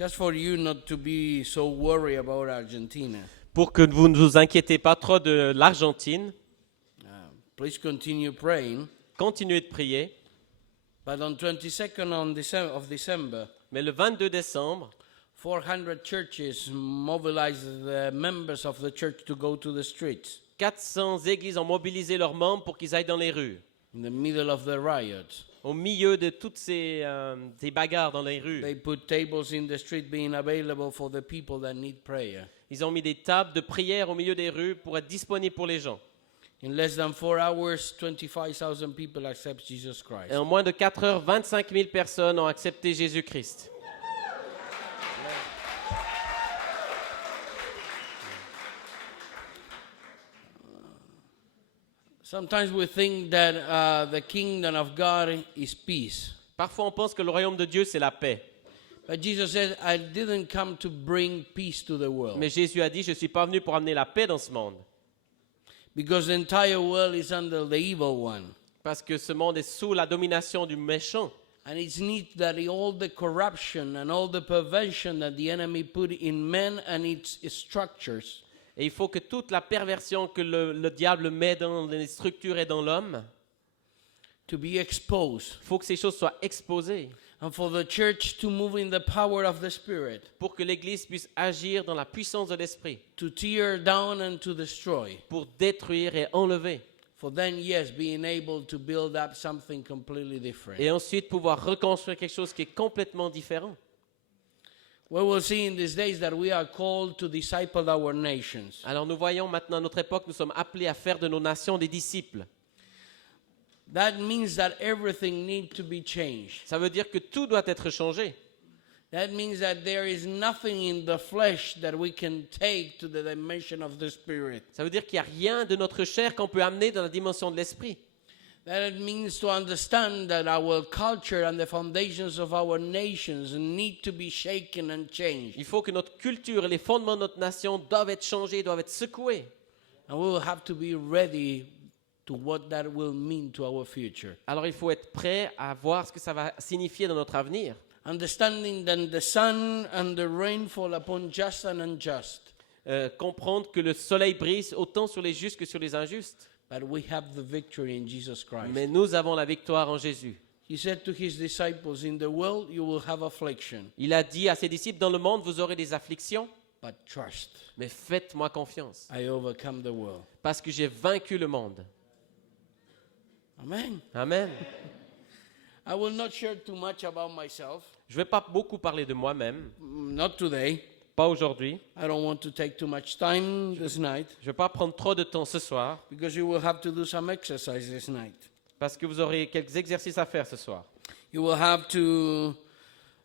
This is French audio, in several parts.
Just for you not to be so worried about Argentina, Pour que vous ne vous inquiétez pas trop de l'Argentine, please continue praying. continuez de prier. But on 22nd of December, Mais le 22 décembre, 400 churches mobilized the members of the church to go to the streets 400 églises ont mobilisé leurs membres pour qu'ils aillent dans les rues. in the middle of the riots. Au milieu de toutes ces bagarres dans les rues, They put tables in the street being available for the people that need prayer. ils ont mis des tables de prière au milieu des rues pour être disponibles pour les gens. In less than 4 hours, 25,000 people accept Jesus Christ. Et en moins de 4 heures, 25 000 personnes ont accepté Jésus-Christ. Sometimes we think that the kingdom of God is peace. Parfois, on pense que le royaume de Dieu, c'est la paix. But Jesus said, I didn't come to bring peace to the world. Mais Jésus a dit, je ne suis pas venu pour amener la paix dans ce monde. Because the entire world is under the evil one. Parce que ce monde est sous la domination du méchant. And it's neat that all the corruption and all the perversion that the enemy put in men and its structures Et il faut que toute la perversion que le diable met dans les structures et dans l'homme, to be exposed. il faut que ces choses soient exposées And for the church to move in the power of the Spirit. pour que l'Église puisse agir dans la puissance de l'Esprit, To tear down and to destroy. pour détruire et enlever. For then, yes, being able to build up something completely different. Et ensuite pouvoir reconstruire quelque chose qui est complètement différent. We will see in these days that we are called to disciple our nations. Alors nous voyons maintenant à notre époque, nous sommes appelés à faire de nos nations des disciples. That means that everything needs to be changed. Ça veut dire que tout doit être changé. That means that there is nothing in the flesh that we can take to the dimension of the Spirit. Ça veut dire qu'il n'y a rien de notre chair qu'on peut amener dans la dimension de l'esprit. That it means to understand that our culture and the foundations of our nations need to be shaken and changed. Il faut que notre culture et les fondements de notre nation doivent être changés, doivent être secoués. And we will have to be ready to what that will mean to our future. Alors il faut être prêt à voir ce que ça va signifier dans notre avenir. Understanding that the sun and the rain fall upon just and unjust. Comprendre que le soleil brille autant sur les justes que sur les injustes. But we have the victory in Jesus Christ. Mais nous avons la victoire en Jésus. He said to his disciples, in the world you will have affliction, Il a dit à ses disciples, dans le monde vous aurez des afflictions, but trust. mais faites-moi confiance, I overcome the world. parce que j'ai vaincu le monde. Amen. Amen. I will not share too much about myself. Je ne vais pas beaucoup parler de moi-même, Not today. pas aujourd'hui. I don't want to take too much time this night Je ne vais pas prendre trop de temps ce soir, because you will have to do some exercise this night. parce que vous aurez quelques exercices à faire ce soir. You will have to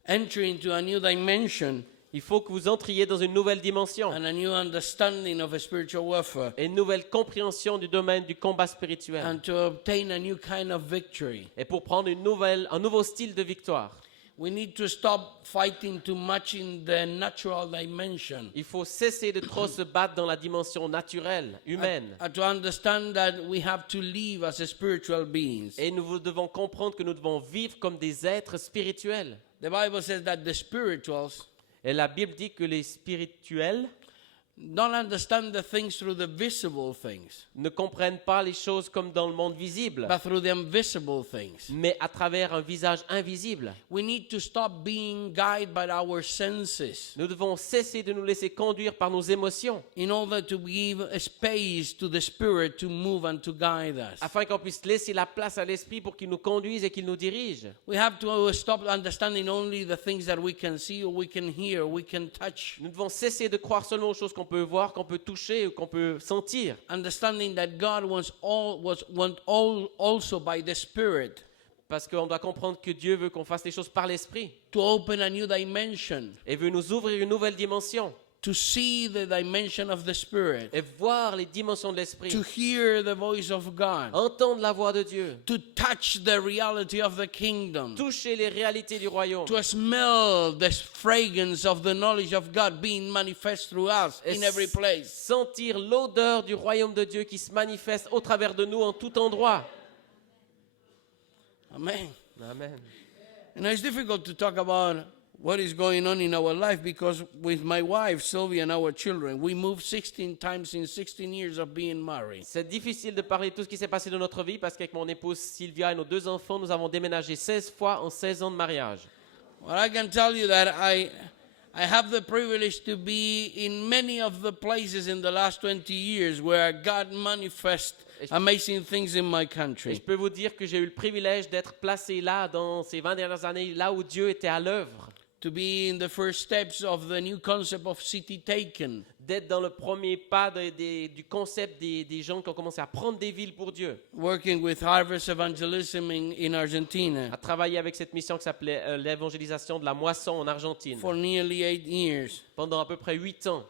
enter into a new dimension Il faut que vous entriez dans une nouvelle dimension and a new understanding of a spiritual warfare et une nouvelle compréhension du domaine du combat spirituel. and to obtain a new kind of victory. Et pour prendre un nouveau style de victoire, We need to stop fighting too much in the natural dimension. il faut cesser de trop se battre dans la dimension naturelle, humaine. To understand that we have to live as spiritual beings. Et nous devons comprendre que nous devons vivre comme des êtres spirituels. The Bible says that the spirituals Et la Bible dit que les spirituels don't understand the things through the visible things, ne comprennent pas les choses comme dans le monde visible, but through the invisible things. mais à travers un visage invisible. We need to stop being guided by our senses Nous devons cesser de nous laisser conduire par nos émotions, in order to give a space to the Spirit to move and to guide us. afin qu'on puisse laisser la place à l'esprit pour qu'il nous conduise et qu'il nous dirige. We have to stop understanding only the things that we can see or we can hear, or we can touch. Nous devons cesser de croire seulement aux choses qu'on peut voir, qu'on peut toucher ou qu'on peut sentir. Understanding that God wants all also by the Spirit Parce qu'on doit comprendre que Dieu veut qu'on fasse les choses par l'esprit to open a new dimension, et veut nous ouvrir une nouvelle dimension to see the dimension of the Spirit, et voir les dimensions de l'esprit, to hear the voice of God, entendre la voix de Dieu, to touch the reality of the kingdom, toucher les réalités du royaume to smell the fragrance of the knowledge of God being manifest through us et in every place. sentir l'odeur du royaume de Dieu qui se manifeste au travers de nous en tout endroit. Amen. Amen. And it's difficult to talk about what is going on in our life, because with my wife, Sylvia, and our children, we moved 16 times in 16 years of being married. C'est difficile de parler de tout ce qui s'est passé dans notre vie parce qu'avec mon épouse Sylvia et nos 2 enfants, nous avons déménagé 16 fois en 16 ans de mariage. Well, I can tell you that I have the privilege to be in many of the places in the last 20 years where God manifests amazing things in my Et country. je peux vous dire que j'ai eu le privilège d'être placé là dans ces 20 dernières années, là où Dieu était à l'œuvre. To be in the first steps of the new concept of city taken. D'être dans le premier pas du concept des gens qui ont commencé à prendre des villes pour Dieu. Working with Harvest Evangelism in Argentina À travailler avec cette mission qui s'appelait l'évangélisation de la moisson en Argentine. for nearly 8 years. Pendant à peu près 8 ans.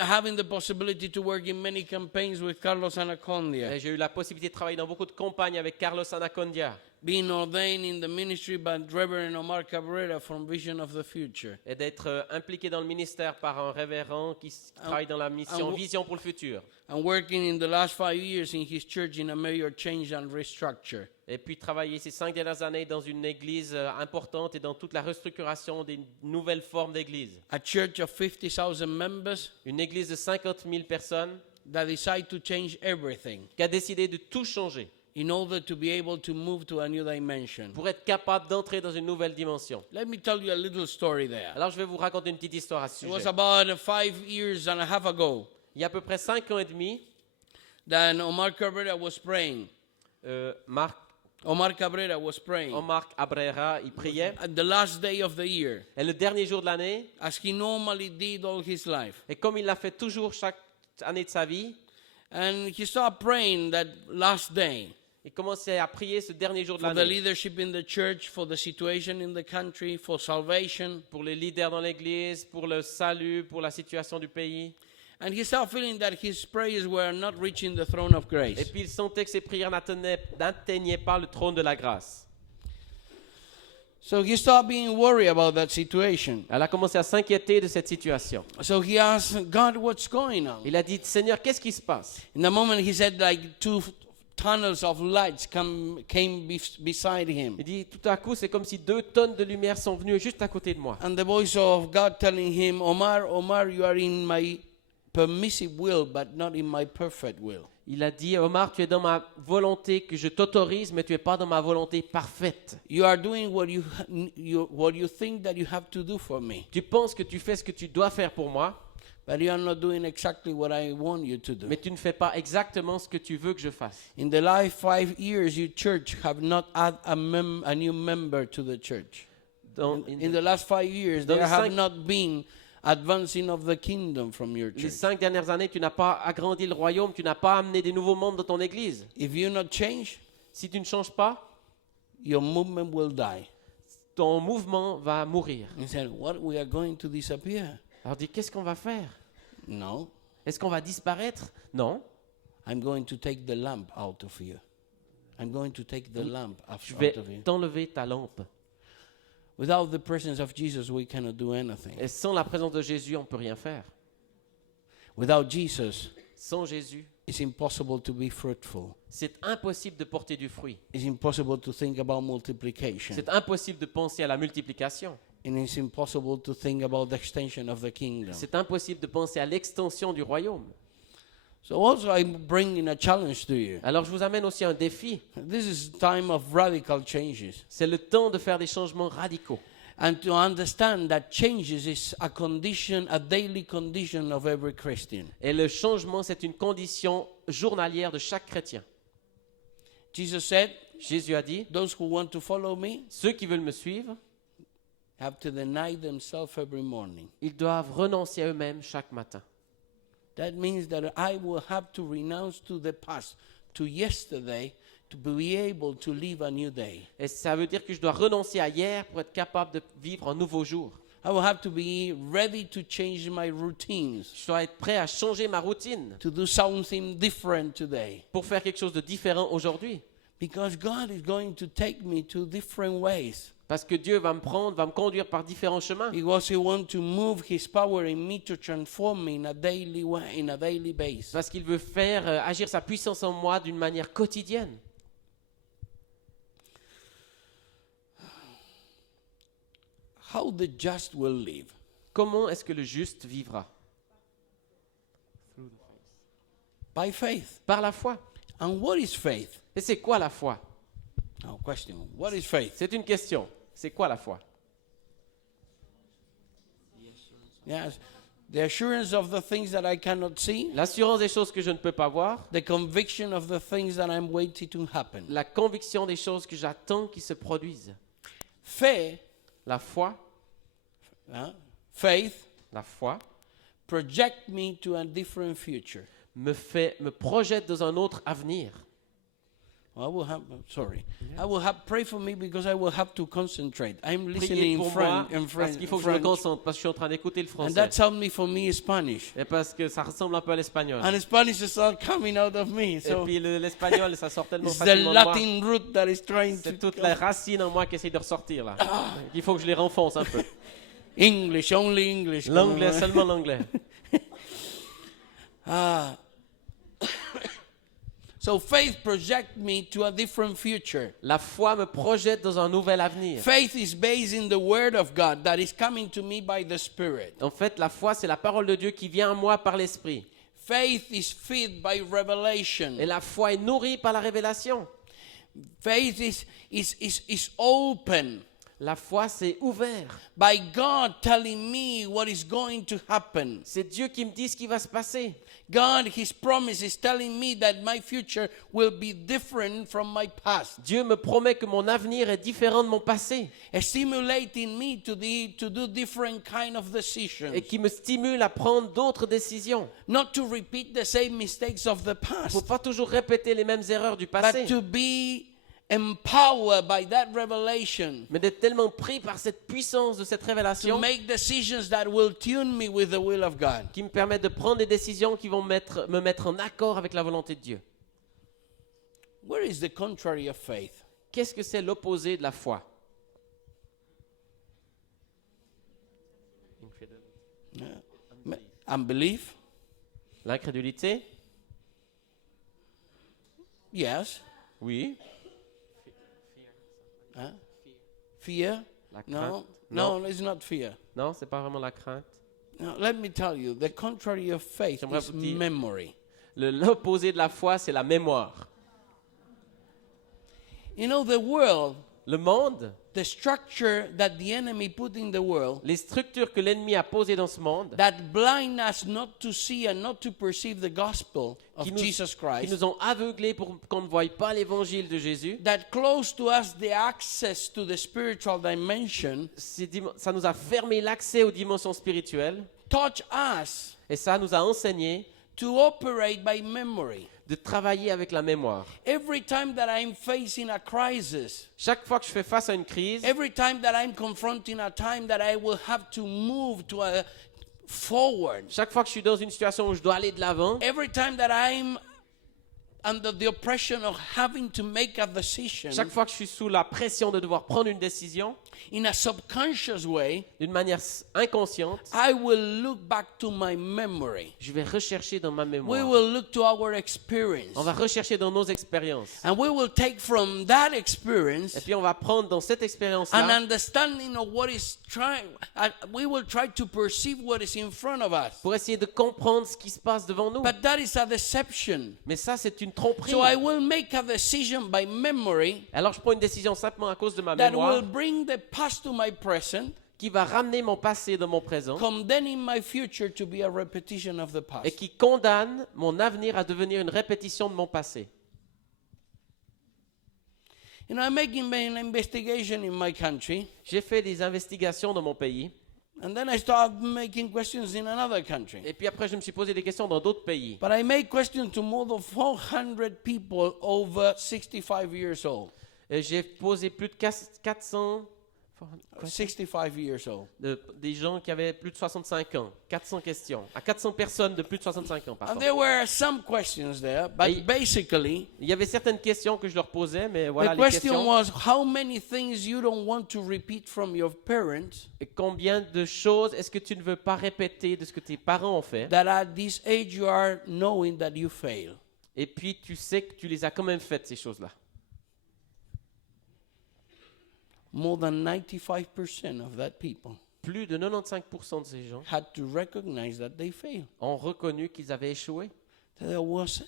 Having the possibility to work in many campaigns with Carlos Anacondia. Et j'ai eu la possibilité de travailler dans beaucoup de campagnes avec Carlos Anacondia. Being ordained in the ministry by Reverend Omar Cabrera from Vision of the Future. Et d'être impliqué dans le ministère par un révérend qui travaille dans la mission Vision pour le futur. And working in the last 5 years in his church in a major change and restructure. Et puis travailler ces 5 dernières années dans une église importante et dans toute la restructuration des nouvelles formes d'église. A church of 50,000 members Une église de 50 000 personnes that decide to change everything qui a décidé de tout changer in order to be able to move to a new dimension. pour être capable d'entrer dans une nouvelle dimension. Let me tell you a little story there. Alors je vais vous raconter une petite histoire à ce It was sujet. about 5 years and a half ago Il y a à peu près 5 ans et demi, that Omar Cabrera was praying. Omar Cabrera was praying Omar Cabrera, il priait. at the last day of the year, Et le dernier jour de l'année, as he normally did all his life. et comme il l'a fait toujours chaque année de sa vie, And he started praying that last day il commençait à prier ce dernier jour de for the l'année leadership in the church, for the situation in the country, for salvation. pour les leaders dans l'église, pour le salut, pour la situation du pays. And he started feeling that his prayers were not reaching the throne of Et grace. puis il sentait que ses prières n'atteignaient pas le trône de la grâce. So he started being worried about that situation. Elle a commencé à s'inquiéter de cette situation. So he asked God, what's going on? Il a dit, Seigneur, qu'est-ce qui se passe? In the moment he said like 2 tunnels of lights came beside him. Il dit, tout à coup, c'est comme si 2 tonnes de lumière sont venues juste à côté de moi. And the voice of God telling him, Omar, you are in my permissive will, but not in my perfect will. Il a dit, Omar, tu es dans ma volonté que je t'autorise, mais tu n'es pas dans ma volonté parfaite. You are doing what you think that you have to do for me, Tu penses que tu fais ce que tu dois faire pour moi, but you are not doing exactly what I want you to do. mais tu ne fais pas exactement ce que tu veux que je fasse. In the last 5 years, your church have not added a new member to the church. In the last 5 years, Dans there les have 5 not been advancing of the kingdom from your Les church. 5 dernières années, tu n'as pas agrandi le royaume, tu n'as pas amené des nouveaux membres dans ton église. If you not change, Si tu ne changes pas, your movement will die. ton mouvement va mourir. He said, what, we are going to disappear? Alors dis, qu'est-ce qu'on va faire? No, Est-ce qu'on va disparaître? Non. I'm going to take the lamp out of you. I'm going to take the lamp Je out vais of you. t'enlever ta lampe. Without the presence of Jesus, we cannot do anything. Et sans la présence de Jésus, on ne peut rien faire. Without Jesus, Sans Jésus, it's impossible to be fruitful. c'est impossible de porter du fruit. It's impossible to think about multiplication. C'est impossible de penser à la multiplication. And it's impossible to think about the extension of the kingdom. C'est impossible de penser à l'extension du royaume. So also I'm bringing a challenge to you. Alors je vous amène aussi un défi. This is time of radical changes. C'est le temps de faire des changements radicaux. And to understand that changes is a condition, a daily condition of every Christian. Et le changement, c'est une condition journalière de chaque chrétien. Jesus said, Jésus a dit, those who want to follow me ceux qui veulent me suivre, have to deny themselves every morning. ils doivent renoncer à eux-mêmes chaque matin. That means that I will have to renounce to the past, to yesterday, to be able to live a new day. Et ça veut dire que je dois renoncer à hier pour être capable de vivre un nouveau jour. I will have to be ready to change my routines, Je dois être prêt à changer ma routine to do something different today. pour faire quelque chose de différent aujourd'hui. Because God is going to take me to different ways. Parce que Dieu va me prendre, va me conduire par différents chemins. Because He wants to move His power in me to transform me in a daily way, in a daily basis. Parce qu'il veut faire agir sa puissance en moi d'une manière quotidienne. how the just will live. Comment est-ce que le juste vivra? By faith. Par la foi. And what is faith? Et c'est quoi la foi? Now, question. What is faith? C'est une question. C'est quoi la foi? Yes. The assurance of the things that I cannot see. L'assurance des choses que je ne peux pas voir. The conviction of the things that I'm waiting to happen. La conviction des choses que j'attends qui se produisent. Faith, La foi, faith la foi project me to a different future. me projette dans un autre avenir. I will have, I will have, pray for me because I will have to concentrate. I'm Priez listening in pour French, moi parce qu'il faut que je me concentre parce que je suis en train d'écouter le and français. that sounds me for me Spanish. Et parce que ça ressemble un peu à l'espagnol. And Spanish is all coming out of me. Et So puis l'espagnol, ça sort tellement it's the facilement de moi. Latin root that is trying C'est to toute la racine en moi qui essaie de ressortir là. Il faut que je les renfonce un peu. English, only English. L'anglais, seulement l'anglais. So faith project me to a different future. La foi me projette dans un nouvel avenir. Faith is based in the word of God that is coming to me by the Spirit. En fait, la foi, c'est la parole de Dieu qui vient à moi par l'Esprit. Faith is fed by revelation. Et la foi est nourrie par la révélation. Faith is open La foi, c'est ouvert. by God telling me what is going to happen. C'est Dieu qui me dit ce qui va se passer. God, His promise is telling me that my future will be different from my past. Dieu me promet que mon avenir est différent de mon passé Stimulating me to do different kind of decisions. et qui me stimule à prendre d'autres décisions. Not to repeat the same mistakes of the Il ne faut past, pas toujours répéter les mêmes erreurs du passé, but to be empowered by that revelation mais d'être tellement pris par cette puissance de cette to révélation make decisions that will tune me with the will of God. qui me permet de prendre des décisions qui vont me mettre en accord avec la volonté de Dieu. Where is the contrary of faith? Qu'est-ce que c'est l'opposé de la foi? Unbelief? L'incrédulité? Yes. Oui. Fear? La No. crainte? No, it's not fear. Non, c'est pas vraiment la crainte. Now, let me tell you, the contrary of faith J'aimerais is vous dire- memory. L'opposé de la foi, c'est la mémoire. You know, the world, Le monde, the structure that the enemy put in the world, les structures que l'ennemi a posées dans ce monde, that blind us not to see and not to perceive the gospel of qui Jesus qui Christ, nous ont aveuglés pour qu'on ne voie pas l'évangile de Jésus, that close to us the access to the spiritual dimension, ça nous a fermé l'accès aux dimensions spirituelles taught us et ça nous a enseigné to operate by memory. de travailler avec la mémoire. Every time that I'm facing a crisis, Chaque fois que je fais face à une crise, every time that I'm confronting a time that I will have to move to a forward, chaque fois que je suis dans une situation où je dois aller de l'avant, every time that I'm under the oppression of having to make a decision chaque fois que je suis sous la pression de devoir prendre une décision, in a subconscious way, d'une manière inconsciente, I will look back to my memory. je vais rechercher dans ma We mémoire. will look to our experience. On va rechercher dans nos expériences. And we will take from that Et experience puis on va prendre dans cette an expérience-là, understanding of what is trying. We will try to perceive what is in front of us. pour essayer de comprendre ce qui se passe devant nous. But that is a deception. Mais ça, c'est une tromperie. So I will make a decision by memory Alors je prends une décision simplement à cause de ma that mémoire will bring the past to my present, qui va ramener mon passé dans mon présent condemning my future to be a repetition of the et past. qui condamne mon avenir à devenir une répétition de mon passé. You know, I'm making an investigation in my country, J'ai fait des investigations dans mon pays and then I start making questions in another country. et puis après je me suis posé des questions dans d'autres pays. But I made questions to more than 400 people over 65 years old. Et j'ai posé plus de 400 65 years old. des gens qui avaient plus de 65 ans. 400 questions. À 400 personnes de plus de 65 ans, And pardon. there were some questions there, but Et- basically, Il y avait certaines questions que je leur posais, mais voilà the les question questions. was how many things you don't want to repeat from your parents Et combien de choses est-ce que tu ne veux pas répéter de ce que tes parents ont fait? that at this age you are knowing that you fail. Et puis tu sais que tu les as quand même faites, ces choses-là. more than 95% of that people plus de 95% de ces gens had to recognize that they failed. ont reconnu qu'ils avaient échoué. There was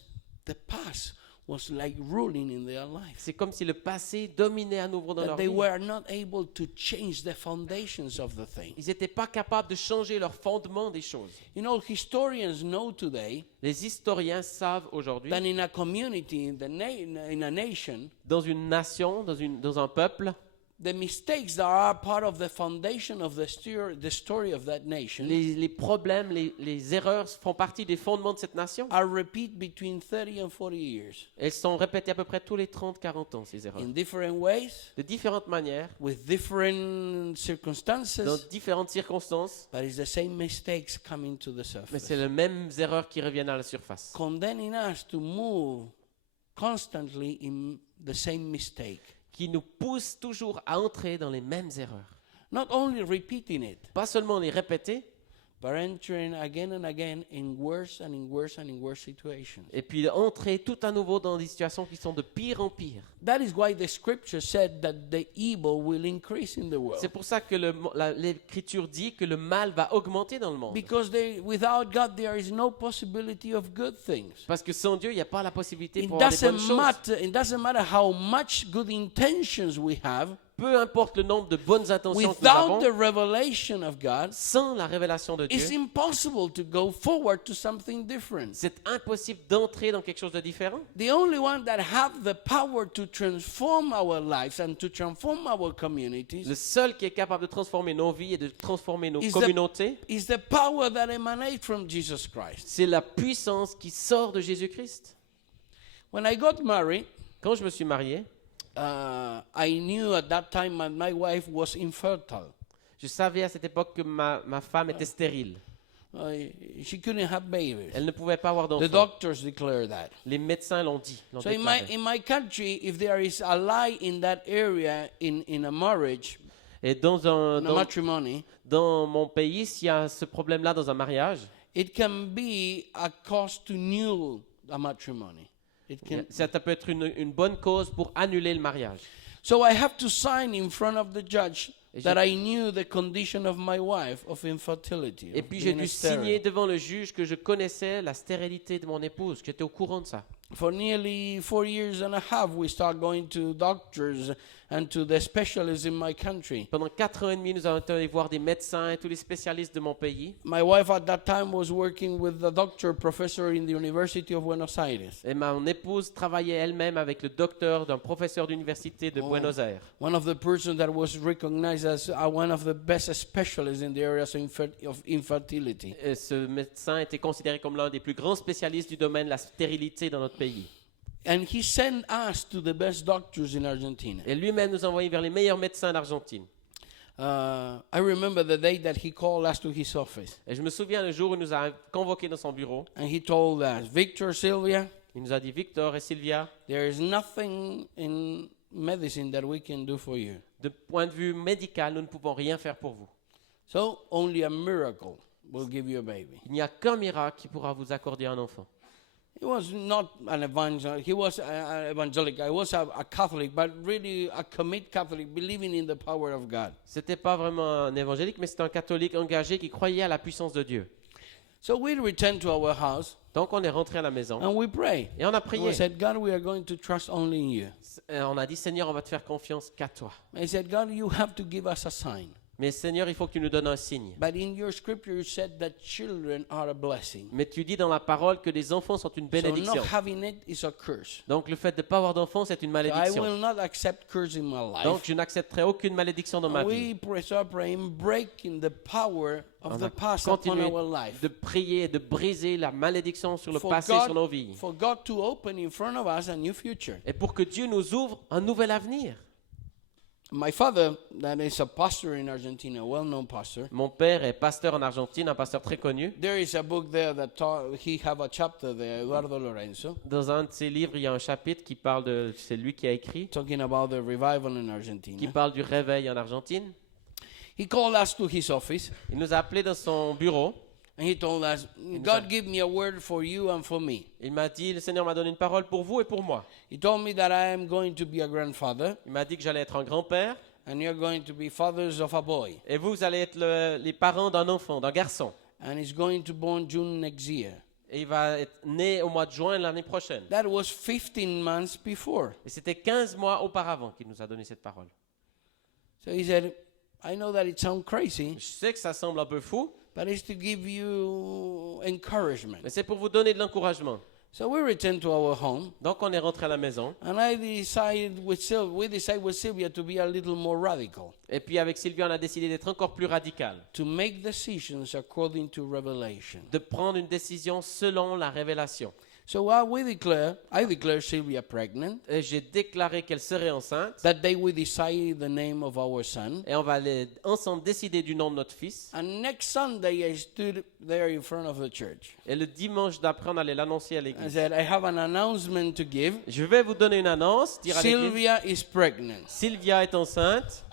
the past was like ruling in their life. C'est comme si le passé dominait à nouveau dans That leur they vie. were not able to change the foundations of the thing. Ils n'étaient pas capables de changer leur fondement des choses. You know, historians know today Les historiens savent aujourd'hui, that in a community, in a nation, dans une nation, dans un peuple, the mistakes that are part of the foundation of the story of that nation les problèmes, les erreurs font partie des fondements de cette nation. are repeated between 30 and 40 years Elles sont répétées à peu près tous les 30-40 ans, ces erreurs. in different ways, De différentes manières, with different dans circumstances, différentes circonstances, but it's the same mistakes coming to the mais surface, c'est les mêmes erreurs qui reviennent à la surface. condemning us to move constantly in the same mistake. Qui nous poussent toujours à entrer dans les mêmes erreurs. Not only repeating it, Pas seulement les répéter, but entering again and again in worse and in worse and in worse situations. et puis entrer tout à nouveau dans des situations qui sont de pire en pire. That is why the scripture said that the evil will increase in the world. C'est pour ça que l'Écriture dit que le mal va augmenter dans le monde. Because without God, there is no possibility of good things. Parce que sans Dieu, il n'y a pas la possibilité It pour avoir des bonnes doesn't choses. matter. It doesn't matter how much good intentions we have. Peu importe le nombre de bonnes intentions que nous avons, Without the revelation of God, sans la révélation de it's Dieu, impossible to go forward to something different. c'est impossible d'entrer dans quelque chose de différent. The only one that have the power to transform our lives and to transform our communities Le seul qui est capable de transformer nos vies et de transformer nos Is the- communautés, is the power that emanates from Jesus Christ. c'est la puissance qui sort de Jésus-Christ. When I got married, Quand je me suis marié, I knew at that time my wife was infertile. je savais à cette époque que ma femme était stérile. She couldn't have babies. Elle ne pouvait pas avoir The d'enfants. doctors declare that. Les médecins l'ont dit. L'ont So déclaré. in my country, if there is a lie in that area in a marriage, Et in a matrimony, dans mon pays, s'il y a ce problème-là dans un mariage, it can be a cause to annul a matrimony. It can. ça peut être une bonne cause pour annuler le mariage. So I have to sign in front of the judge Et that I knew the condition of my wife of infertility. Et of puis j'ai being dû sterile. signer devant le juge que je connaissais la stérilité de mon épouse, que j'étais au courant de ça. For nearly 4 years and a half, we start going to doctors and to the specialists in my country. Pendant 4 ans et demi, nous avons été voir des médecins et tous les spécialistes de mon pays. My wife at that time was working with the doctor professor in the University of Buenos Aires. Et mon épouse travaillait elle-même avec le docteur d'un professeur d'université de Buenos Aires. One of the persons that was recognized as one of the best specialists in the areas of infertility. Et ce médecin était considéré comme l'un des plus grands spécialistes du domaine de la stérilité dans notre pays. And he sent us to the best doctors in Argentina. Et lui-même nous a envoyés vers les meilleurs médecins d'Argentine. I remember the day that he called us to his office. Et je me souviens le jour où il nous a convoqués dans son bureau. And he told us, Victor, Sylvia, Il nous a dit, Victor et Sylvia, there is nothing in medicine that we can do for you. de point de vue médical, nous ne pouvons rien faire pour vous. So only a miracle will give you a baby. Il n'y a qu'un miracle qui pourra vous accorder un enfant. He was not an evangelical. He was an evangelical. He was a Catholic, but really a commit Catholic, believing in the power of God. C'était pas vraiment un évangélique, mais c'était un catholique engagé qui croyait à la puissance de Dieu. So we returned to our house Donc on est rentré à la maison and we prayed. et on a We prié. said, God, we are going to trust only in you. Et on a dit, Seigneur, on va te faire confiance qu'à toi. I said, God, you have to give us a sign. Mais Seigneur, il faut que tu nous donnes un signe. But in your scripture, you said that children are a blessing. Mais tu dis dans la parole que les enfants sont une So bénédiction. not having it is a curse. Donc le fait de ne pas avoir d'enfants, c'est une So I malédiction. will not accept curse in my life. Donc je n'accepterai aucune malédiction dans ma vie. We start praying, breaking the power of On the a past upon continué our life. de prier et de briser la malédiction sur le For passé, God- sur nos vies. For God to open in front of us a new future. Et pour que Dieu nous ouvre un nouvel avenir. My father, that is a pastor in Argentina, a well-known pastor. Mon père est pasteur en Argentine, un pasteur très connu. There is a book there that he have a chapter there, Eduardo Lorenzo, Dans un de ses livres, il y a un chapitre qui parle de, c'est lui qui a écrit, talking about the revival in qui Argentina. parle du réveil en Argentine. He called us to his office Il nous a appelés dans son bureau. and he told us, God give me a word for you and for me. Il m'a dit, le Seigneur m'a donné une parole pour vous et pour moi. He told me that I am going to be a grandfather Il m'a dit que j'allais être un grand-père and you're going to be fathers of a boy, Et vous allez être les parents d'un enfant, d'un garçon. and he's going to born June next year. Et il va être né au mois de juin l'année prochaine. That was 15 months before. Et c'était 15 mois auparavant qu'il nous a donné cette parole. So he said, I know that it sounds crazy, Je sais que ça semble un peu fou, but it's to give you encouragement. mais c'est pour vous donner de l'encouragement. So we returned to our home, Donc on est rentré à la maison. and we decided with Sylvia to be a little more radical, Et puis avec Sylvia, on a décidé d'être encore plus radical. to make decisions according to revelation. De prendre une décision selon la révélation. So I declare Sylvia pregnant. Et j'ai déclaré qu'elle serait enceinte. That day we decided the name of our son. Et on va aller ensemble décider du nom de notre fils. And next Sunday I stood there in front of the church. Et le dimanche d'après, on allait l'annoncer à I l'église. said, I have an announcement to give. Je vais vous donner une annonce, dire à l'église. Sylvia is pregnant. Sylvia est enceinte.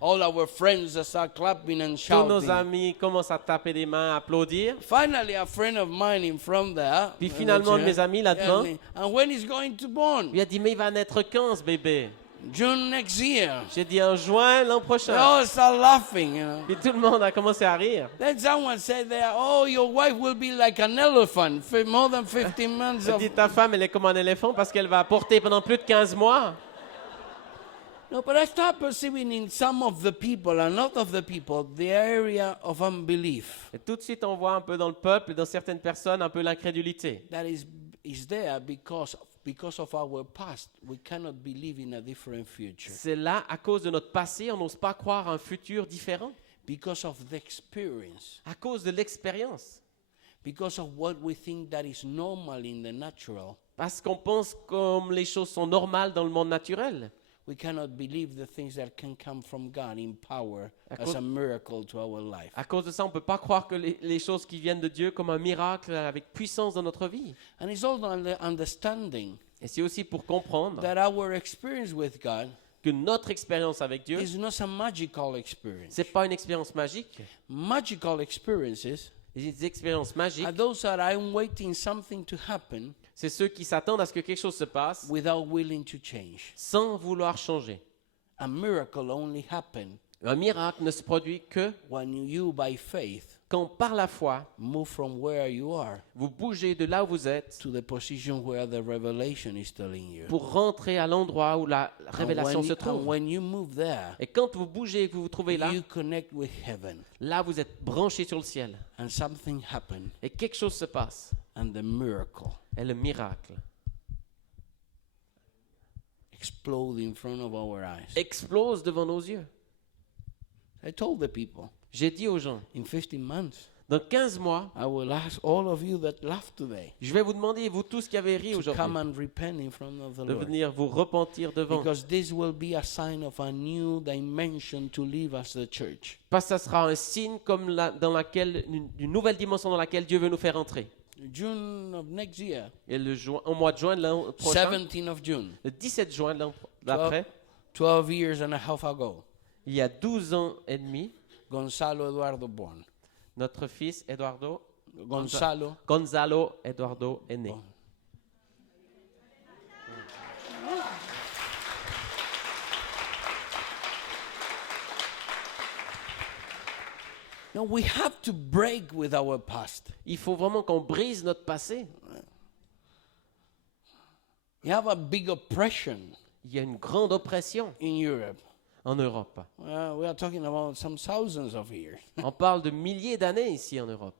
All our friends start clapping and Tous nos shouting. amis commencent à taper des mains, à applaudir. Finally, a friend of mine in front there. Puis finalement, un de mes amis là-dedans, And when is going to born? lui a dit, mais il va naître quand ce bébé? June next year. J'ai dit en juin l'an They prochain. all start laughing, you know. Puis tout le monde a commencé à rire. Then someone said there, oh, your wife will be like an elephant for more than 15 months J'ai of... dit, ta femme, elle est comme un éléphant parce qu'elle va porter pendant plus de 15 mois. No, but I start perceiving in some of the people, a lot of the people, the area of unbelief Et tout de suite, on voit un peu dans le peuple et dans certaines personnes un peu l'incrédulité. that is there because of our past. We cannot believe in a different future C'est là, à cause de notre passé, on n'ose pas croire à un futur différent. because of the experience, À cause de l'expérience. because of what we think that is normal in the natural. Parce qu'on pense comme les choses sont normales dans le monde naturel. We cannot believe the things that can come from God in power À as cause- a miracle to our life. À cause de ça, on ne peut pas croire que les choses qui viennent de Dieu comme un miracle avec puissance dans notre vie. And it's also understanding Et c'est aussi pour comprendre that our experience with God que notre expérience avec Dieu, is not a magical experience. ce n'est pas une expérience magique. Magical experiences Les expériences magiques, are those that I'm waiting something to happen c'est ceux qui s'attendent à ce que quelque chose se passe without willing to change. sans vouloir changer. A miracle only happens Un miracle ne se produit que when you, by faith, quand par la foi, move from where you are vous bougez de là où vous êtes to the position where the revelation is telling you. pour rentrer à l'endroit où la And révélation se and trouve. when you move there, Et quand vous bougez et que vous vous trouvez là, you connect with heaven, là vous êtes branché sur le ciel. and something happens, Et quelque chose se passe. and the miracle Et le miracle explode in front of our eyes. explose devant nos yeux. I told the people, J'ai dit aux gens, in 15 months, dans 15 mois, I will ask all of you that laughed today je vais vous demander, vous tous qui avez ri to aujourd'hui, come and repent in front of the de Lord. venir vous repentir devant. Because this will be a sign of a new dimension to live as the church. Parce que ça sera un signe comme une nouvelle dimension dans laquelle Dieu veut nous faire entrer. June of next year, Et au mois de juin de l'an prochain, 17th of June, le 17 juin de l'an d'après, 12 years and a half ago, il y a 12 ans et demi, Gonzalo Eduardo born. notre fils Gonzalo Gonzalo Eduardo est né. born. No, we have to break with our past. Il faut vraiment qu'on brise notre passé. You have a big oppression Il y a une grande oppression in Europe. en Europe. We are talking about some thousands of years. On parle de milliers d'années ici en Europe.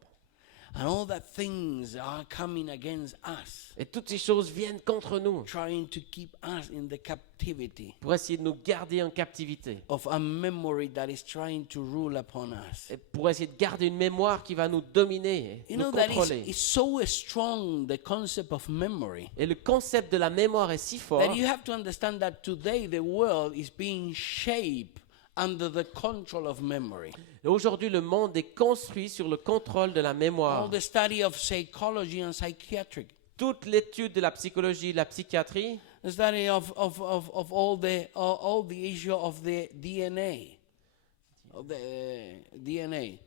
And all that things are coming against us, Et toutes ces choses viennent contre nous trying to keep us in the captivity pour essayer de nous garder en captivité. of a memory that is trying to rule upon us. Et pour essayer de garder une mémoire qui va nous dominer, You nous know that contrôler. it's so strong, the concept of memory, Et le concept de la mémoire est si fort that you have to understand that today the world is being shaped under the control of memory. Et aujourd'hui, le monde est construit sur le contrôle de la All mémoire. the study of psychology and psychiatric, Toute l'étude de la psychologie, de la psychiatrie, the study of all the issue of the DNA, of the DNA.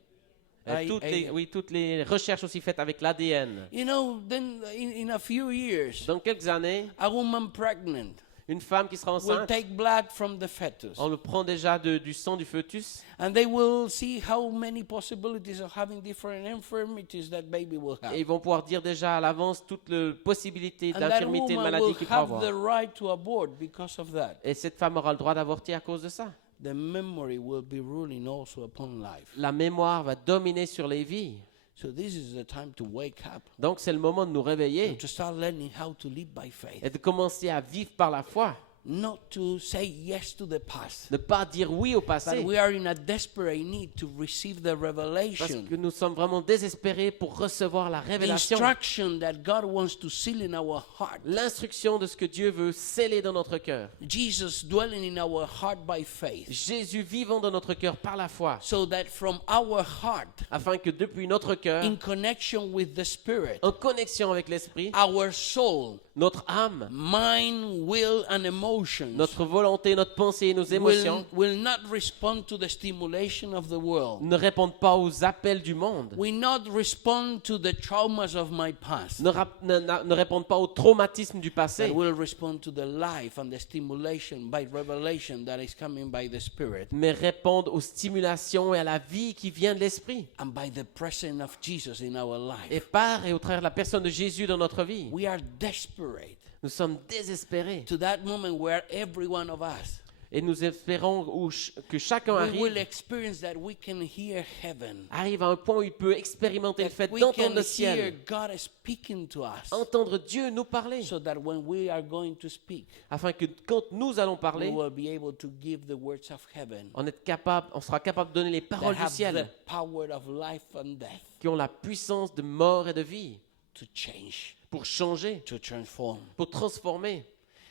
toutes les recherches aussi faites avec l'ADN. You know, then in a few years, Dans quelques années, a woman pregnant, Une femme qui sera will enceinte, take blood from the fetus. on le prend déjà du sang du fœtus And they will see how many possibilities of having different infirmities that baby will have. et ils vont pouvoir dire déjà à l'avance toutes les possibilités And that d'infirmité, de woman maladie will qu'il peut have avoir. the right to abort because of that. Et cette femme aura le droit d'avorter à cause de ça. The memory will be ruling also upon life. La mémoire va dominer sur les vies. So this is the time to wake up Donc c'est le moment de nous réveiller and to start learning how to live by faith. et de commencer à vivre par la foi. Not to say yes to the past. Ne pas dire oui au But passé. we are in a desperate need to receive the Parce revelation. que nous sommes vraiment désespérés pour recevoir la The révélation. instruction that God wants to seal in our heart. L'instruction de ce que Dieu veut sceller dans notre cœur. Jesus dwelling in our heart by faith. Jésus vivant dans notre cœur par la foi. So that from our heart, Afin que depuis notre cœur, in connection with the Spirit, en connexion avec l'Esprit, our soul, notre âme, mind, will, and emotions notre volonté, notre pensée et nos émotions will not respond to the stimulation of the world. ne répondent pas aux appels du monde, Will not respond to the traumas of my past. ne répondent pas au traumatisme du But passé, will respond to the life and the stimulation by revelation that is coming by the Spirit mais répondent aux stimulations et à la vie qui vient de l'Esprit. and by the presence of Jesus in our Et life. par et au travers de la personne de Jésus dans notre vie, We are desperate nous sommes désespérés. to that moment where every one of us Et nous espérons que chacun we will arrive experience that we can hear heaven. à un point où il peut expérimenter le That fait we d'entendre can le hear ciel, God speaking to us. entendre Dieu nous parler, So that when we are going to speak, afin que quand nous allons we parler, will be able to give the words of heaven on sera capable de donner les that paroles du have the ciel power of life and death qui ont la puissance de mort et de vie to change, pour changer, to transform. pour transformer.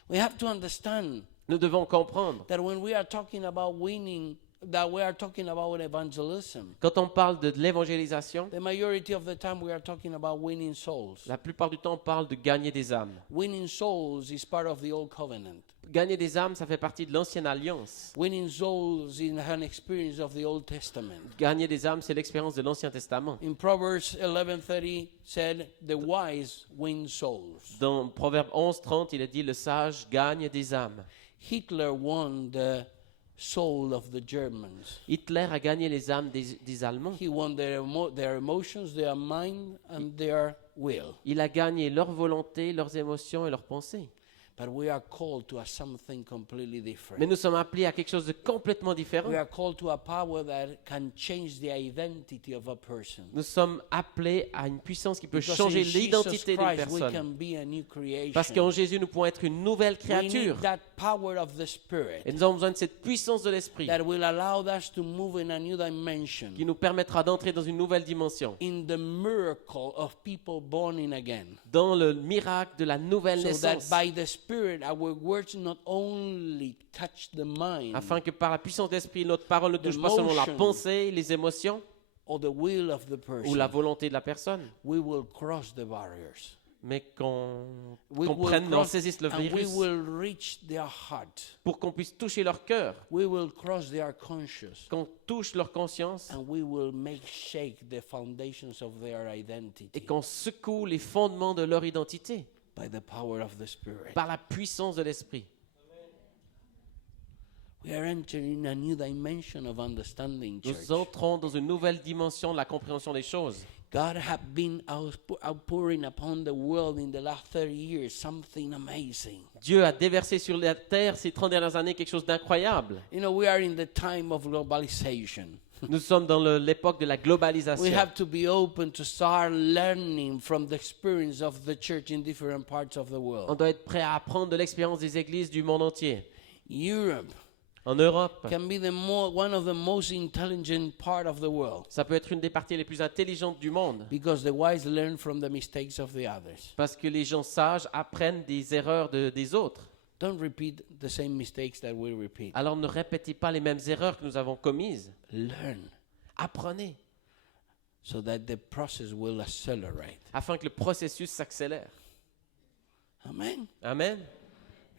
We have to understand Nous devons comprendre, that when we are talking about winning, that we are talking about evangelism, quand on parle de l'évangélisation, the majority of the time we are talking about winning souls. la plupart du temps on parle de gagner des âmes. Winning souls is part of the old covenant. Gagner des âmes, ça fait partie de l'ancienne alliance. Winning souls is an experience of the Old Testament. Gagner des âmes, c'est l'expérience de l'Ancien Testament. In Proverbs 11:30 said, "The wise win souls." Dans Proverbe 11:30, il est dit, le sage gagne des âmes. Hitler won the soul of the Germans. Hitler a gagné les âmes des Allemands. He won their emotions, their mind, and their will. Il a gagné leur volonté, leurs émotions et leurs pensées. But we are called to something completely different. Mais nous sommes appelés à quelque chose de complètement différent. We are called to a power that can change the identity of a person. Nous sommes appelés à une puissance qui peut Because changer in Jesus l'identité d'une Christ, we personne. can be a new creation. Parce qu'en Jésus, nous pouvons être une nouvelle We créature. need that power of the Spirit Et nous avons besoin de cette puissance de l'Esprit that will allow us to move in a new dimension, qui nous permettra d'entrer dans une nouvelle dimension, in the miracle of people born in again. dans le miracle de la nouvelle So that naissance, by the Spirit, our words not only touch the mind afin que par la puissance d'Esprit, notre parole ne touche pas seulement la pensée, les émotions or the will of the ou la person, volonté de la personne, we will cross the barriers. mais qu'on We will prenne, on cross saisisse le and we virus will reach their heart. pour qu'on puisse toucher leur cœur, We will cross their conscience. qu'on touche leur conscience And we will make shake the foundations of their identity et qu'on secoue les fondements de leur identité by the power of the Spirit. par la puissance de l'Esprit. We are entering a new dimension of understanding, church. Nous entrons dans une nouvelle dimension de la compréhension des choses. God has been outpouring upon the world in the last 30 years something amazing. Dieu a déversé sur la terre ces 30 dernières années quelque chose d'incroyable. You know, we are in the time of globalization. Nous sommes dans l'époque de la We globalisation. have to be open to start learning from the experience of the church in different parts of the On world. doit être prêt à apprendre de l'expérience des églises du monde entier. Europe En Europe, can be one of the most intelligent part of the world ça peut être une des parties les plus intelligentes du monde because the wise learn from the mistakes of the others. parce que les gens sages apprennent des erreurs des autres. Don't repeat the same mistakes that we repeat. Alors ne répétez pas les mêmes erreurs que nous avons commises. Learn Apprenez so that the process will accelerate. afin que le processus s'accélère. Amen. Amen.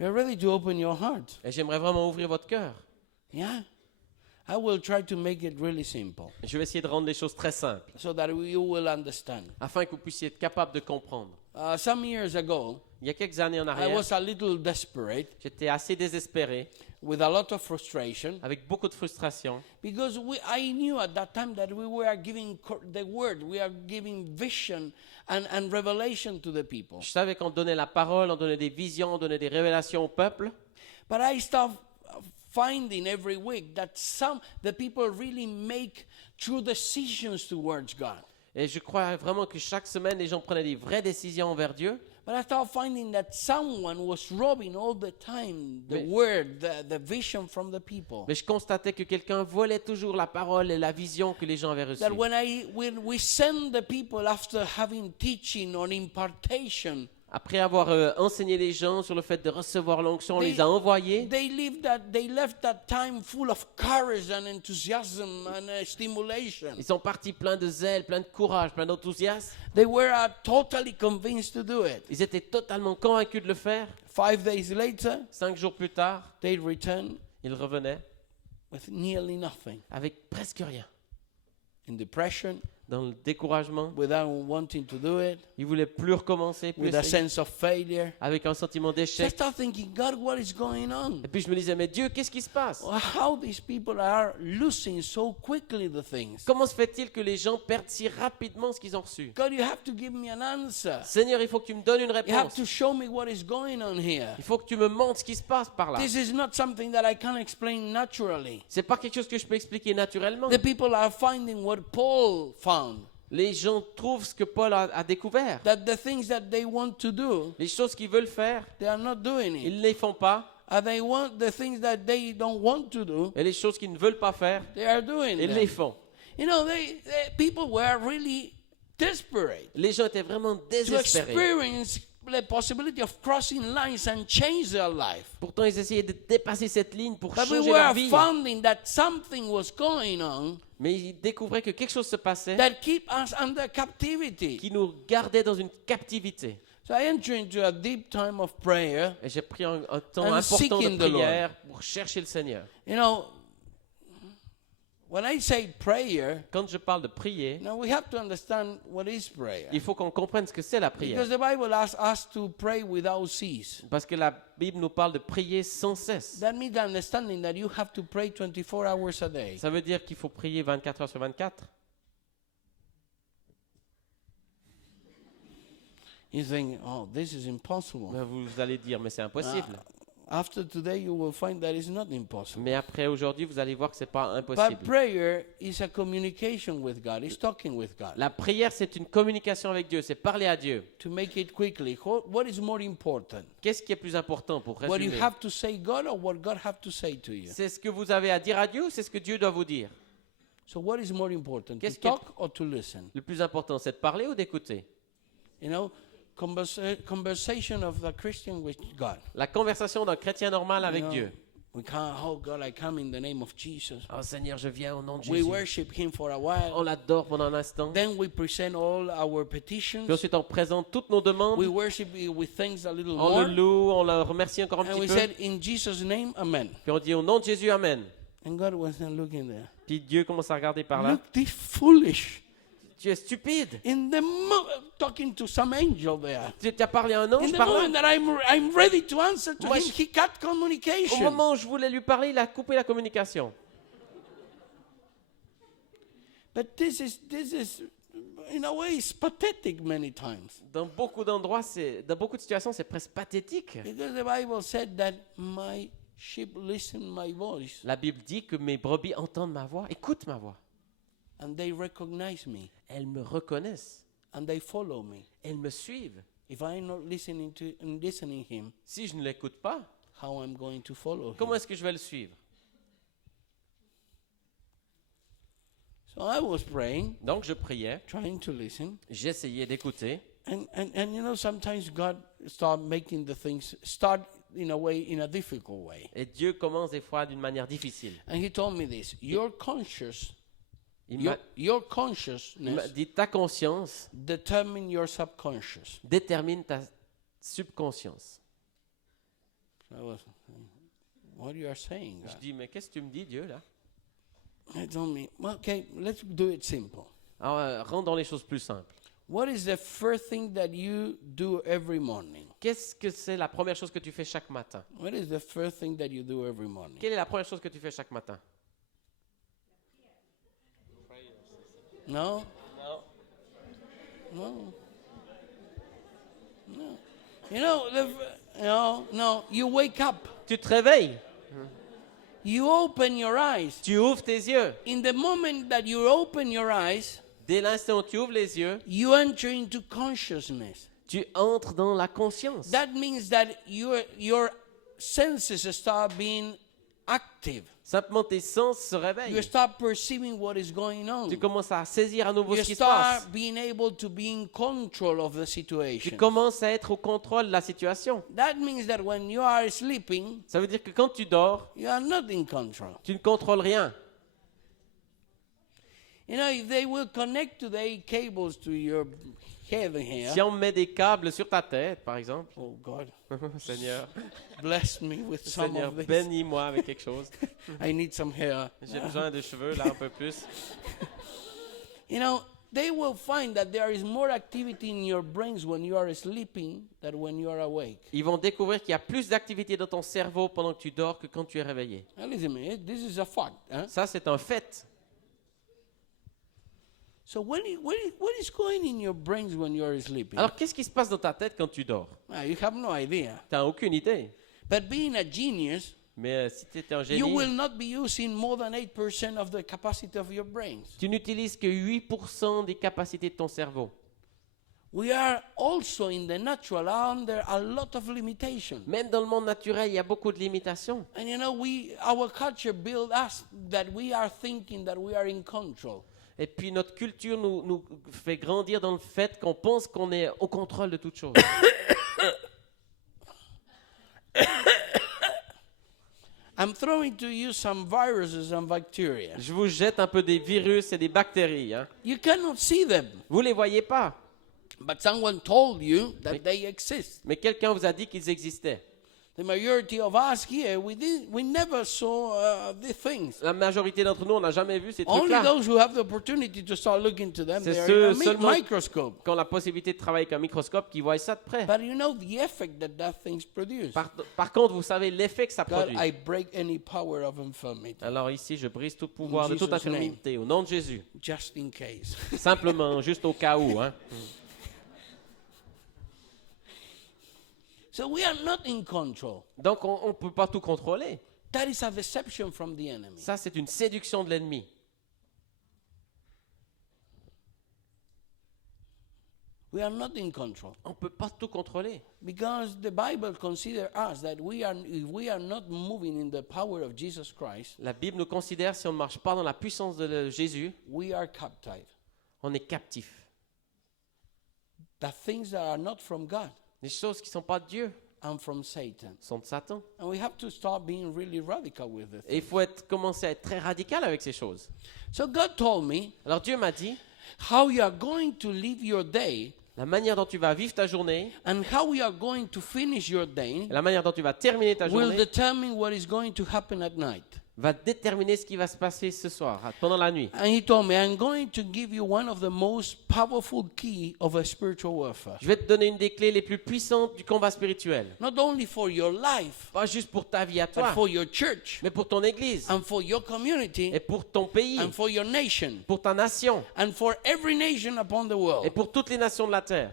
You're ready to open your heart. Et j'aimerais vraiment ouvrir votre cœur. Yeah. I will try to make it really simple Je vais essayer de rendre les choses très simples so that you will understand. afin que vous puissiez être capable de comprendre. Some years ago, Il y a quelques années en I arrière, was a little desperate j'étais assez désespéré, with a lot of frustration avec beaucoup de frustration, because I knew at that time that we were giving the word, we are giving vision and revelation to the people. Je savais qu'on donnait la parole, on donnait des visions, on donnait des révélations au peuple. But I started finding every week that the people really make true decisions towards God. Et je crois vraiment que chaque semaine, les gens prenaient des vraies décisions envers Dieu. But I started finding that someone was robbing all the time the Mais- word, the vision from the people. Mais je constatais que quelqu'un volait toujours la parole et la vision que les gens avaient reçue. That when we send the people after having teaching or impartation, Après avoir enseigné les gens sur le fait de recevoir l'onction, on They- les a envoyés. they left that time full of courage and enthusiasm and stimulation. Ils sont partis pleins de zèle, pleins de courage, pleins d'enthousiasme. They were totally convinced to do it. Ils étaient totalement convaincus de le faire. 5 days later, 5 jours plus tard, they returned ils revenaient with nearly nothing. avec presque rien. In depression, Dans le découragement, without wanting to do it, ils voulaient plus recommencer, plus with a essayer, sense of failure. avec un sentiment So I d'échec. start thinking, God, what is going on? Et puis je me disais, mais Dieu, qu'est-ce qui se passe? How these people are losing so quickly the things. Comment se fait-il que les gens perdent si rapidement ce qu'ils ont reçu? God, you have to give me an answer. Seigneur, il faut que tu me donnes une You have réponse. to show me what is going on here. Il faut que tu me montres ce qui se passe par là. This is not something that I can explain naturally. C'est pas quelque chose que je peux expliquer naturellement. The people are finding what Paul found, Les gens trouvent ce que Paul a découvert. that the things that they want to do, Les choses qu'ils veulent faire, they are not doing it. ils ne les font pas. And they want the things that they don't want to do, Et les choses qu'ils ne veulent pas faire, they are doing ils les them. font. You know, people were really desperate Les gens étaient vraiment to désespérés. experience the possibility of crossing lines and change their life. Pourtant, ils essayaient de dépasser cette ligne pour But we changer leur were vie. finding that something was going on Mais ils découvraient que quelque chose se passait that keep us under captivity. qui nous gardait dans une captivité. So I entered into a deep time of prayer. Et j'ai pris un temps And important seeking de the Lord. prière pour chercher le Seigneur. You know, when I say prayer, Quand je parle de prier, we have to understand what is prayer. il faut qu'on comprenne ce que c'est la prière. Because the Bible asks us to pray without cease. Parce que la Bible nous parle de prier sans cesse. That means understanding that you have to pray 24 hours a day. Ça veut dire qu'il faut prier 24 heures sur 24. You think, oh, this is impossible. Ben, vous allez dire, mais c'est impossible. After today, you will find that it's not impossible. Mais après aujourd'hui, vous allez voir que c'est pas But impossible. prayer is a communication with God. It's talking with God. La prière, c'est une communication avec Dieu, c'est parler à Dieu. To make it quickly, what is more important? Qu'est-ce qui est plus important pour What you résumer? have to say God or what God have to say to you? C'est ce que vous avez à dire à Dieu ou c'est ce que Dieu doit vous dire? So what is more important, to Qu'est-ce qui est- talk or to listen? Le plus important, c'est de parler ou d'écouter? You know, conversation of the Christian with God. La conversation d'un chrétien normal avec You know, Dieu. we can't, oh God, I come in the name of Jesus. Oh Seigneur, je viens au nom de We Jésus. worship Him for a while. On l'adore pendant un instant. Then we present all our petitions. Puis ensuite, on présente toutes nos demandes. We worship with thanks a little On more. le loue, on le remercie encore un And petit we peu. said, in Jesus' name, amen. Puis on dit au nom de Jésus, Amen. And God was not looking there. Puis Dieu commence à regarder par là. Look, this foolish. Tu es stupide. Talking to some angel there. Tu as parlé à un In ange the par moment là. that I'm ready to answer to Moi, him, je- he cut Au communication. moment où je voulais lui parler, il a coupé la communication. But this is, in a way, it's pathetic many times. Dans beaucoup d'endroits, dans beaucoup de situations, c'est presque pathétique. Because the Bible said that my sheep listen my voice La Bible dit que mes brebis entendent ma voix, écoutent ma voix. and they recognize me Elles me reconnaissent, and they follow me. elles me suivent. If I'm not listening him, Si je ne l'écoute pas, how I'm going to follow comment him? est-ce que je vais le suivre? So I was praying, Donc je priais, trying to listen. j'essayais d'écouter. And you know, sometimes God start making the things start in a way, in a difficult way. Et Dieu commence des fois d'une manière difficile. And he told me this, your conscious, Il m'a your il m'a consciousness dit, ta conscience determine your subconscious. détermine ta subconscience. So I was, what you are saying, Je God? dis, mais qu'est-ce que tu me dis, Dieu, là? He told me, well, okay, let's do it simple. Alors, rendons les choses plus simples. What is the first thing that you do every morning? Qu'est-ce que c'est la première chose que tu fais chaque matin? What is the first thing that you do every morning? Quelle est la première chose que tu fais chaque matin? No? No. No. You know, no. You wake up. Tu te réveilles, You open your eyes. tu ouvres tes yeux. In the moment that you open your eyes, Dès l'instant où tu ouvres les yeux, you enter into consciousness. tu entres dans la conscience. That means that your senses start being active. Simplement, tes sens se You réveillent. start perceiving what is going on. Tu commences à saisir à nouveau You ce qui se passe. start being able to be in control of the Tu situation. commences à être au contrôle de la situation. That means that when you are sleeping, Ça veut dire que quand tu dors, you are not in control. tu ne contrôles rien. You know, if they will connect today cables to your head here. Si on met des câbles sur ta tête, par exemple, Oh God, Seigneur, bless me with some Seigneur, of this. bénis-moi avec quelque chose. I need some hair. J'ai besoin de cheveux, là, un peu plus. You know, they will find that there is more activity in your brains when you are sleeping than when you are awake. Ils vont découvrir qu'il y a plus d'activité dans ton cerveau pendant que tu dors que quand tu es réveillé. Now listen to me, this is a fact. Huh? Ça, c'est un fait. So what is going in your brains when you are sleeping? Alors, qu'est-ce qui se passe dans ta tête quand tu dors? You have no idea. Tu n'as aucune idée. But being a genius, Mais si tu étais un you will génie, not be using more than 8% of the capacity of your brains. tu n'utilises que 8% des capacités de ton cerveau. We are also in the natural under a lot of limitations. Même dans le monde naturel, il y a beaucoup de limitations. And you know, our culture built us that we are thinking that we are in control. Et puis notre culture nous fait grandir dans le fait qu'on pense qu'on est au contrôle de toute chose. I'm throwing to you some viruses and bacteria. Je vous jette un peu des virus et des bactéries. Hein. You cannot see them, Vous les voyez pas, but someone told you that they exist. mais quelqu'un vous a dit qu'ils existaient. The majority of us here, we never saw the things. La majorité d'entre nous, on n'a jamais vu ces Only trucs-là. those who have the opportunity to start looking to them, C'est they are ceux in a seulement- microscope. Qui ont la possibilité de travailler avec un microscope, qui voient ça de près. But you know the effect that things produce. Par contre, vous savez l'effet que ça God, produit. I break any power of infirmity, Alors ici, je brise tout pouvoir de toute Jesus' infirmité au nom de Jésus. just in case. Simplement, juste au cas où. Hein. So we are not in control. Donc, on ne peut pas tout contrôler. That is a deception from the enemy. Ça, c'est une séduction de l'ennemi. We are not in control On ne peut pas tout contrôler. because the Bible considers us that if we are not moving in the power of Jesus Christ, La Bible nous considère, si on ne marche pas dans la puissance de Jésus, we are captive. on est captif. The things that are not from God Les choses qui ne sont pas de Dieu and from Satan. sont de Satan. And we have to start being really radical with it. Et il faut commencer à être très radical avec ces choses. So God told me Alors Dieu m'a dit, how you are going to live your day la manière dont tu vas vivre ta journée, and how you are going to finish your day la manière dont tu vas terminer ta will journée, determine what is going to happen at night. va déterminer ce qui va se passer ce soir, pendant la nuit. And he told me, I'm going to give you one of the most powerful key of a spiritual warfare. Je vais te donner une des clés les plus puissantes du combat spirituel. Not only for your life, Pas juste pour ta vie à but toi, for your church mais pour ton église, and for your community et pour ton pays, and for your nation pour ta nation, and for every nation upon the world. et pour toutes les nations de la terre.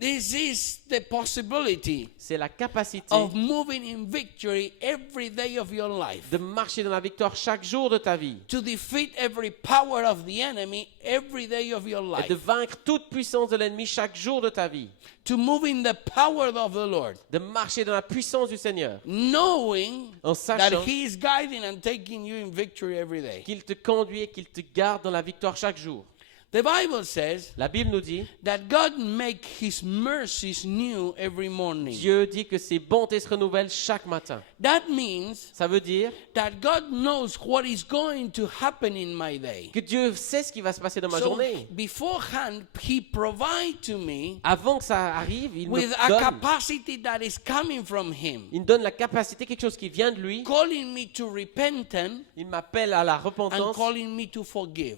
This is the possibility C'est la capacité of moving in victory every day of your life. de marcher dans la victoire chaque jour de ta vie To defeat every power of the enemy every day of your et de life. vaincre toute puissance de l'ennemi chaque jour de ta vie. To move in the power of the Lord. De marcher dans la puissance du Seigneur Knowing en that sachant He is guiding and taking you in victory every day. qu'il te conduit et qu'il te garde dans la victoire chaque jour. The Bible says La Bible nous dit, that God make His mercies new every morning. Dieu dit que ses bontés se renouvellent chaque matin. That means Ça veut dire that God knows what is going to happen in my day. que Dieu sait ce qui va se passer dans ma So journée. beforehand, He provide to me Avant que ça arrive, il me with a donne, capacity that is coming from Him, il me donne la capacité, quelque chose qui vient de lui. calling me to repentance Il m'appelle à la and repentance, calling me to forgive.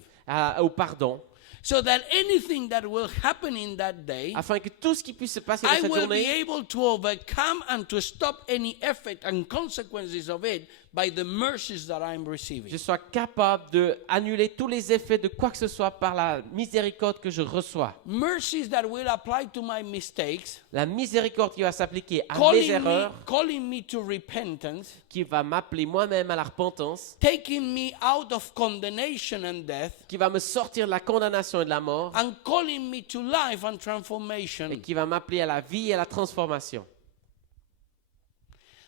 au pardon. so that anything that will happen in that day, afin que tout ce qui puisse se passer dans I cette will be journée, able to overcome and to stop any effect and consequences of it by the mercies that I'm receiving. je sois capable d'annuler tous les effets de quoi que ce soit par la miséricorde que je reçois. Mercies that will apply to my mistakes, La miséricorde qui va s'appliquer à mes erreurs, calling me to repentance, qui va m'appeler moi-même à la repentance, taking me out of condemnation and death, qui va me sortir de la condamnation et de la mort, and calling me to life and et transformation. qui va m'appeler à la vie et à la transformation.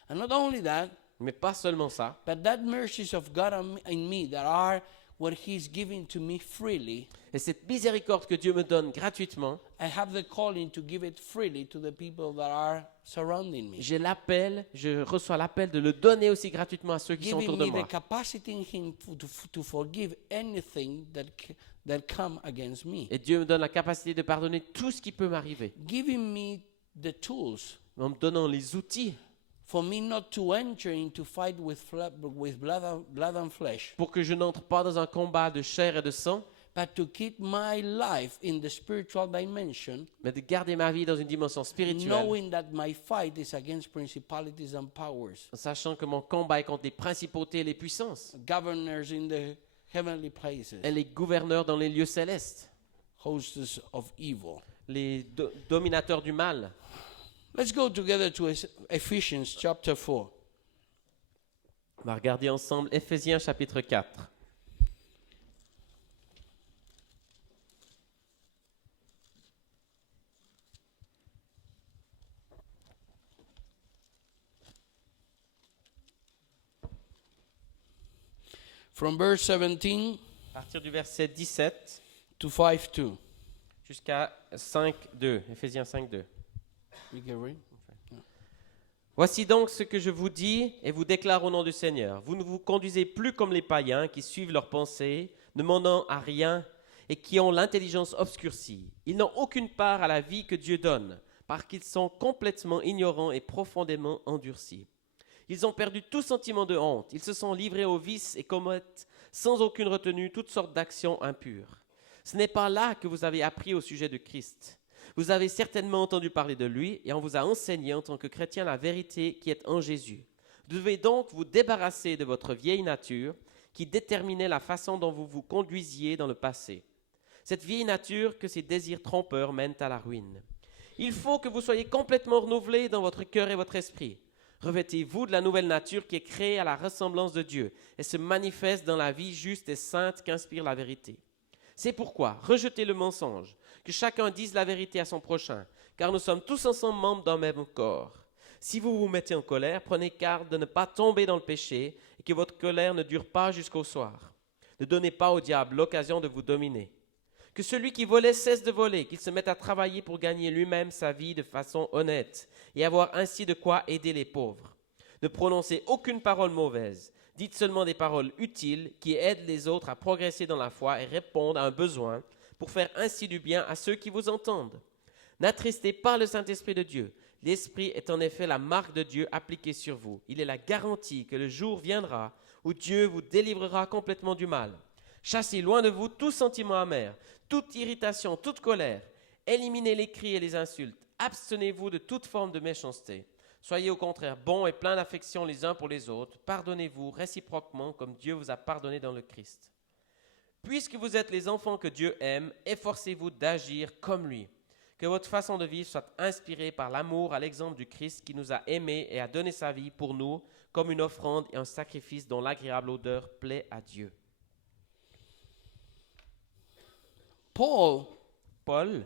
And not only that, Mais pas seulement ça, but that mercies of God in me that are what He's giving to me freely, et cette miséricorde que Dieu me donne gratuitement, I have the calling to give it freely to the people that are surrounding me. je reçois l'appel de le donner aussi gratuitement à ceux qui sont Giving autour de me the moi. capacity in Him to forgive anything that come against me. Et Dieu me donne la capacité de pardonner tout ce qui peut m'arriver, Giving me the tools en me donnant les outils for me not to enter into fight with blood and flesh, pour que je n'entre pas dans un combat de chair et de sang, but to keep my life in the spiritual dimension, mais de garder ma vie dans une dimension spirituelle, knowing that my fight is against principalities and powers, en sachant que mon combat est contre les principautés et les puissances, governors in the heavenly places, et les gouverneurs dans les lieux célestes, hosts of evil. les dominateurs du mal. Let's go together to Ephesians chapter 4. On va regarder ensemble Éphésiens chapitre 4. From verse 17 À partir du verset 17 to 5:2. jusqu'à 5.2, Éphésiens 5.2. You can read? Voici donc ce que je vous dis et vous déclare au nom du Seigneur. Vous ne vous conduisez plus comme les païens qui suivent leurs pensées, ne menant à rien et qui ont l'intelligence obscurcie. Ils n'ont aucune part à la vie que Dieu donne, parce qu'ils sont complètement ignorants et profondément endurcis. Ils ont perdu tout sentiment de honte. Ils se sont livrés aux vices et commettent sans aucune retenue toutes sortes d'actions impures. Ce n'est pas là que vous avez appris au sujet de Christ. Vous avez certainement entendu parler de lui et on vous a enseigné en tant que chrétien la vérité qui est en Jésus. Vous devez donc vous débarrasser de votre vieille nature qui déterminait la façon dont vous vous conduisiez dans le passé. Cette vieille nature que ses désirs trompeurs mènent à la ruine. Il faut que vous soyez complètement renouvelés dans votre cœur et votre esprit. Revêtez-vous de la nouvelle nature qui est créée à la ressemblance de Dieu et se manifeste dans la vie juste et sainte qu'inspire la vérité. C'est pourquoi rejetez le mensonge, que chacun dise la vérité à son prochain, car nous sommes tous ensemble membres d'un même corps. Si vous vous mettez en colère, prenez garde de ne pas tomber dans le péché et que votre colère ne dure pas jusqu'au soir. Ne donnez pas au diable l'occasion de vous dominer. Que celui qui volait cesse de voler, qu'il se mette à travailler pour gagner lui-même sa vie de façon honnête et avoir ainsi de quoi aider les pauvres. Ne prononcez aucune parole mauvaise. Dites seulement des paroles utiles qui aident les autres à progresser dans la foi et répondent à un besoin pour faire ainsi du bien à ceux qui vous entendent. N'attristez pas le Saint-Esprit de Dieu. L'Esprit est en effet la marque de Dieu appliquée sur vous. Il est la garantie que le jour viendra où Dieu vous délivrera complètement du mal. Chassez loin de vous tout sentiment amer, toute irritation, toute colère. Éliminez les cris et les insultes. Abstenez-vous de toute forme de méchanceté. Soyez au contraire bons et pleins d'affection les uns pour les autres. Pardonnez-vous réciproquement comme Dieu vous a pardonné dans le Christ. Puisque vous êtes les enfants que Dieu aime, efforcez-vous d'agir comme lui. Que votre façon de vivre soit inspirée par l'amour à l'exemple du Christ qui nous a aimés et a donné sa vie pour nous comme une offrande et un sacrifice dont l'agréable odeur plaît à Dieu. Paul, Paul,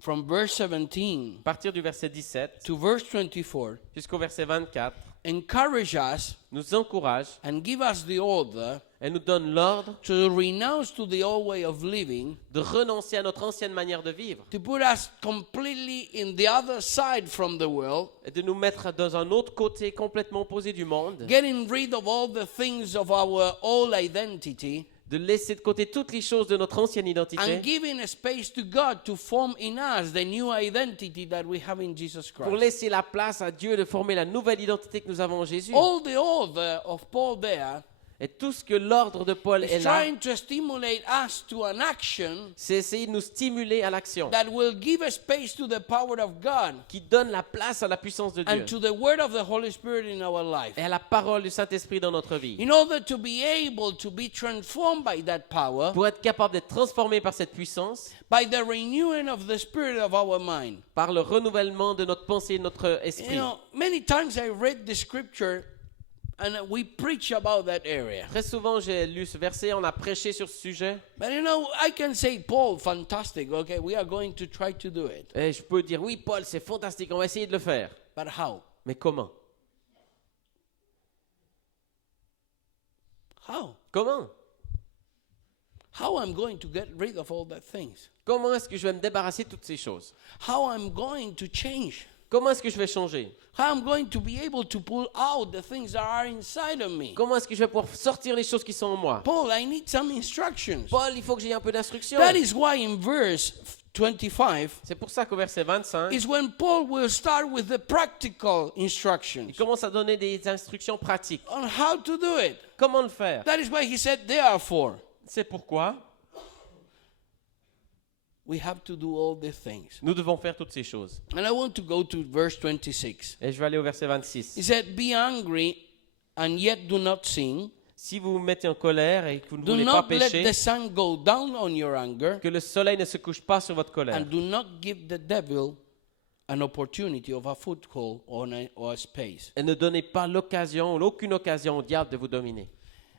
from verse 17 à partir du verset 17 to verse 24, jusqu'au verset 24, encourage us nous encourage and give us the order et nous donne l'ordre to renounce to the old way of living, de renoncer à notre ancienne manière de vivre to put us completely in the other side from the world, et de nous mettre dans un autre côté complètement opposé du monde, getting rid of all the things of our old identity, de laisser de côté toutes les choses de notre ancienne identité and giving a space to God to form in us the new identity that we have in Jesus pour Christ. laisser la place à Dieu de former la nouvelle identité que nous avons en Jésus. All the order of Paul there Et tout ce que l'ordre de Paul est is là, trying to stimulate us to an action c'est essayer de nous stimuler à l'action, that will give a space to the power of God qui donne la place à la puissance de Dieu and to the word of the Holy Spirit in our life. et à la parole du Saint-Esprit dans notre vie. In order to be able to be transformed by that power, Pour être capable d'être transformé par cette puissance, by the renewing of the spirit of our mind. par le renouvellement de notre pensée et de notre You esprit. know, many times I read the scripture and we preach about that area. Très souvent, j'ai lu ce verset, on a prêché sur ce sujet. But you know, I can say, Paul, fantastic. Okay, we are going to try to do it. Et je peux dire, oui, Paul, c'est fantastique, on va essayer de le faire. But how? Mais comment? How? Comment? How I'm going to get rid of all that things? Comment est-ce que je vais me débarrasser de toutes ces choses? How I'm going to change? Comment est-ce que je vais changer? How I'm going to be able to pull out the things that are inside of me? Comment est-ce que je vais pouvoir sortir les choses qui sont en moi? Paul, I need some instructions. Paul, il faut que j'ai un peu d'instruction. That is why in verse 25 C'est pour ça qu'au verset 25, is when Paul will start with the practical il instructions commence à donner des instructions pratiques. on how to do it. Comment le faire? That is why he said, therefore, C'est pourquoi we have to do all these things. nous devons faire toutes ces choses. And I want to go to verse 26. Et je vais aller au verset 26. He said, be angry and yet do not sin. Si vous vous mettez en colère et que vous ne Do voulez pas not let pécher, the sun go down on your anger, que le soleil ne se couche pas sur votre colère. and do not give the devil an opportunity of a foothold or a space. Et ne donnez pas l'occasion, aucune occasion au diable de vous dominer.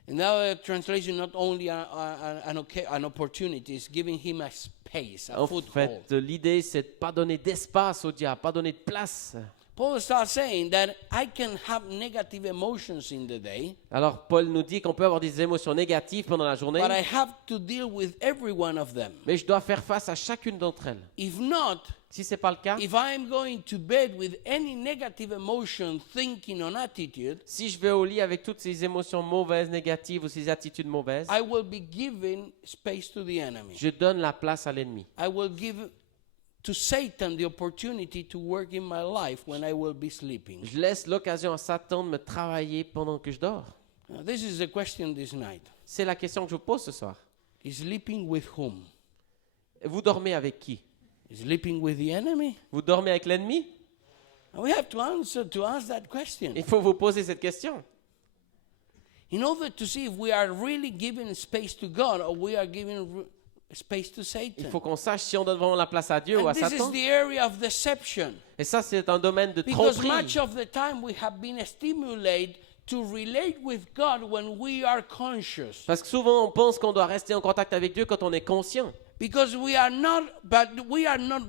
In our translation, not only an opportunity, is giving him a space, a En foothold. fait, l'idée, c'est de ne pas donner d'espace au diable, pas donner de place. Paul starts saying that I can have negative emotions in the day, Alors, Paul nous dit qu'on peut avoir des émotions négatives pendant la journée, but I have to deal with every one of them. mais je dois faire face à chacune d'entre elles. If not, Si ce n'est pas le cas, if I am going to bed with any negative emotion, thinking, or attitude, si je vais au lit avec toutes ces émotions mauvaises, négatives ou ces attitudes mauvaises, I will be giving space to the enemy. je donne la place à l'ennemi. I will give to Satan the opportunity to work in my life when I will be sleeping. Je laisse l'occasion à Satan de me travailler pendant que je dors. Now, this is the question this night. C'est la question que je vous pose ce soir. Sleeping with whom? Vous dormez avec qui? Sleeping with the enemy? Vous dormez avec l'ennemi? We have to ask that question. Il faut vous poser cette question. In order to see if we are really giving space to God or we are giving space to Il Satan. faut qu'on sache si on donne vraiment la place à Dieu ou And à this is Satan. the area of deception. Et ça, c'est un domaine de Because tromperie. much of the time we have been stimulated to relate with God when we are conscious. Parce que souvent, on pense qu'on doit rester en contact avec Dieu quand on est conscient. Because we are not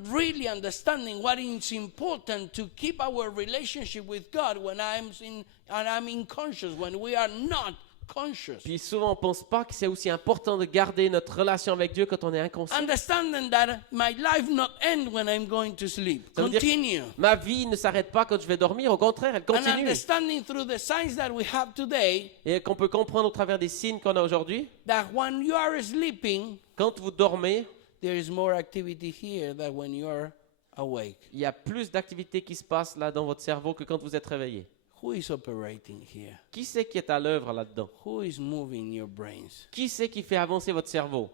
really understanding what is important to keep our relationship with God when I'm inconscious, when we are not conscious. Puis souvent, on ne pense pas que c'est aussi important de garder notre relation avec Dieu quand on est inconscient. Understanding that my life not end when I'm going to sleep. Ça veut dire que Continue. ma vie ne s'arrête pas quand je vais dormir, au contraire, elle And continue. understanding through the signs that we have today Et qu'on peut comprendre au travers des signes qu'on a aujourd'hui. that when you are sleeping, Quand vous dormez, there is more activity here than when you are awake. il y a plus d'activité qui se passe là dans votre cerveau que quand vous êtes réveillé. Who is operating here? Qui c'est qui est à l'œuvre là-dedans? Who is moving your brains? Qui c'est qui fait avancer votre cerveau?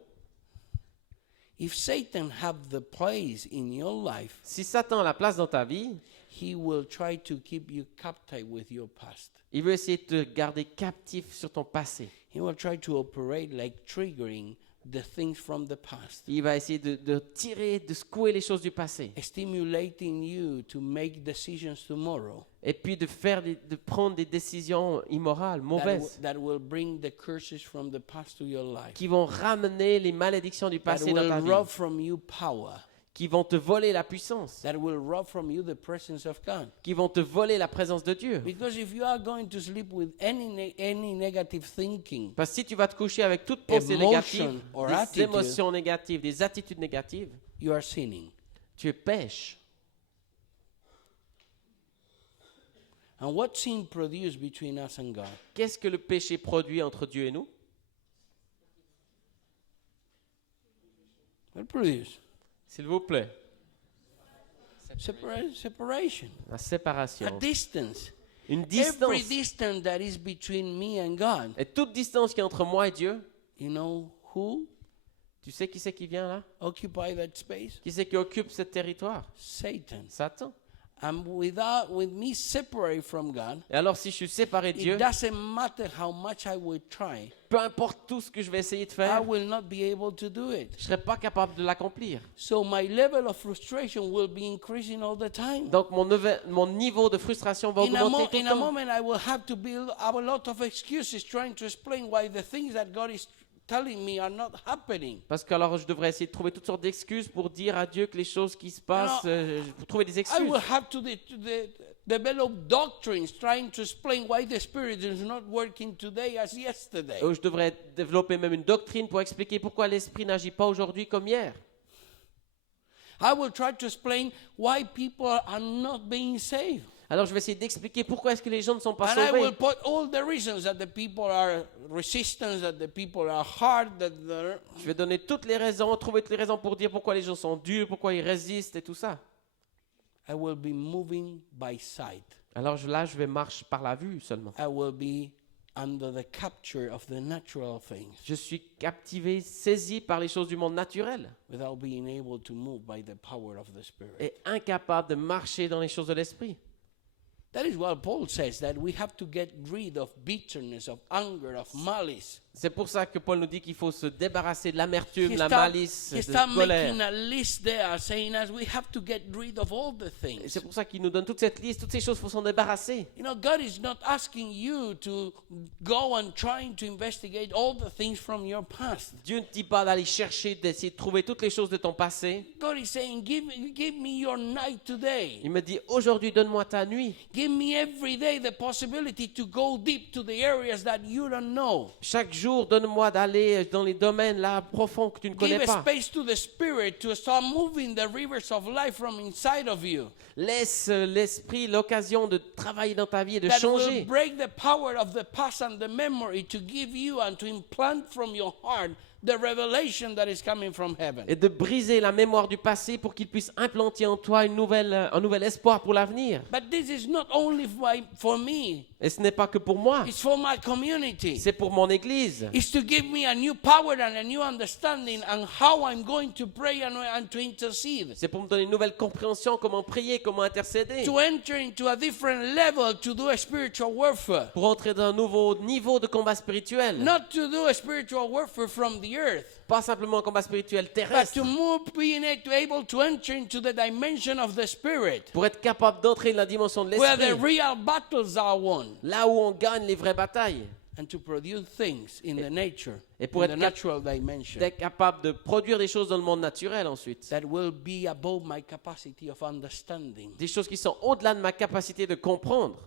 If Satan have the place in your life, Si Satan a la place dans ta vie, he will try to keep you captive with your past. il veut essayer de te garder captif sur ton passé. He will try to operate like triggering the things from the past, Il va essayer de tirer, de secouer les choses du passé. stimulating you to make decisions tomorrow Et puis de prendre des décisions immorales, mauvaises, that will bring the curses from the past to your life, qui vont ramener les malédictions du that passé dans will ta vie, rob from you power, qui vont te voler la puissance, that will rob from you the presence of God. qui vont te voler la présence de Dieu. Because if you are going to sleep with any negative thinking, Parce que si tu vas te coucher avec toute pensée Emotion négative, or des attitude. émotions négatives, des attitudes négatives, you are sinning. tu pêches. And what sin produced between us and God? Qu'est-ce que le péché produit entre Dieu et nous? What produced? S'il vous plaît. Separation. La A séparation. distance. Une Every distance. distance that is between me and God. Et toute distance qui est entre moi et Dieu, You know who tu sais qui c'est qui vient là? occupy that space? Qui c'est qui occupe ce territoire? Satan. Satan. And with me separated from God, Et alors si je suis séparé de Dieu, it doesn't matter how much I will try, peu importe tout ce que je vais essayer de I faire, will not be able to do it. je ne serai pas capable de l'accomplir. So my level of frustration will be increasing all the time. Donc mon niveau de frustration va augmenter tout In le a temps. moment, I will have to build up a lot of excuses trying to explain why the things that God is telling me are not happening. Parce que alors je devrais essayer de trouver toutes sortes d'excuses pour dire à Dieu que les choses qui se passent, pour trouver des I excuses. will have to develop doctrines trying to explain why the Spirit is not working today as yesterday. Je devrais développer même une doctrine pour expliquer pourquoi l'esprit n'agit pas aujourd'hui comme hier. I will try to explain why people are not being saved. Alors je vais essayer d'expliquer pourquoi est-ce que les gens ne sont pas And I will sauvés. put all the reasons that the people are resistant, that the people are hard, that they're... Je vais donner toutes les raisons, trouver toutes les raisons pour dire pourquoi les gens sont durs, pourquoi ils résistent et tout ça. I will be moving by sight. Alors là, je vais marcher par la vue seulement. I will be under the capture of the natural things Je suis captivé, saisi par les choses du monde naturel without being able to move by the power of the Spirit. et incapable de marcher dans les choses de l'esprit. That is why Paul says that we have to get rid of bitterness, of anger, of malice. C'est pour ça que Paul nous dit qu'il faut se débarrasser de l'amertume, He la start- malice, he de start making colère. a list there saying as we have to get rid of all the Et things. c'est pour ça qu'il nous donne toute cette liste, toutes ces choses, il faut s'en débarrasser. You know, God is not asking you to go and trying to investigate all the things from your past. Dieu ne dit pas d'aller chercher, d'essayer de trouver toutes les choses de ton passé. God is saying, give me your night today. Il me dit, aujourd'hui, donne-moi ta nuit. Give me every day the possibility to go deep to the areas that you don't know. Chaque jour, donne-moi d'aller dans les domaines là profonds que tu ne connais Give a pas. space to the Spirit to start moving the rivers of life from inside of you. Laisse l'esprit l'occasion de travailler dans ta vie et de That will changer. break the power of the past and the memory to give you and to implant from your heart the revelation that is coming from heaven. Et de briser la mémoire du passé pour qu'il puisse implanter en toi un nouvel espoir pour l'avenir. But this is not only for me, Et ce n'est pas que pour moi, it's for my community. c'est pour mon église. It's to give me a new power and a new understanding and how I'm going to pray and to intercede. C'est pour me donner une nouvelle compréhension, comment prier, comment intercéder. To enter into a different level to do a spiritual warfare. Pour entrer dans un nouveau niveau de combat spirituel. Not to do a spiritual warfare from the earth, Pas simplement un combat spirituel but terrestre. to move, being able to enter into the dimension of the Spirit, Pour être capable d'entrer dans la dimension de where the l'esprit. real battles are won, Là où on gagne les vraies batailles. and to produce things in the nature, Et pour in the être natural dimension, D'être capable de produire des choses dans le monde naturel ensuite. that will be above my capacity of understanding, Des choses qui sont au-delà de ma capacité de comprendre.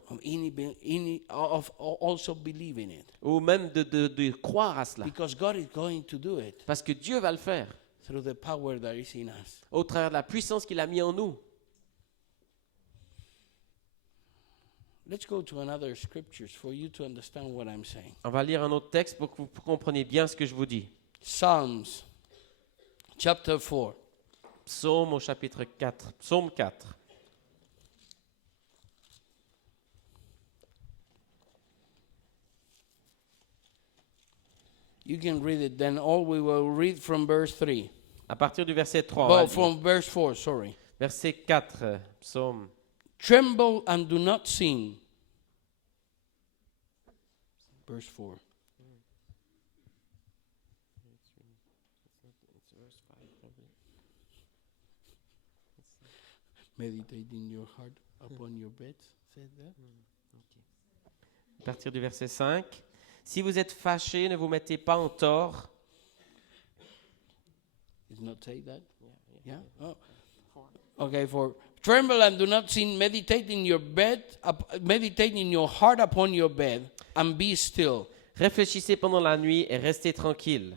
of also believing it. Ou même de croire à cela. Because God is going to do it Parce que Dieu va le faire. through the power that is in us. Au travers de la puissance qu'il a mis en nous. Let's go to another scriptures for you to understand what I'm saying. On va lire un autre texte pour que vous compreniez bien ce que je vous dis. Psalms chapter 4. Psaume au chapitre 4. Psaume 4. You can read it then. All we will read from verse 3. À partir du verset 3. on va Well, lire. from verse 4, sorry. Verset 4. Psaume. Tremble and do not sin. Verse 4. Meditate in your heart upon your bed. Said that? À partir du verset 5. Si vous êtes fâchés, ne vous mettez pas en tort. Did not say that? Yeah? Oh. Okay, for tremble and do not sin, meditate in your bed, meditate in your heart upon your bed, and be still. Réfléchissez pendant la nuit et restez tranquilles.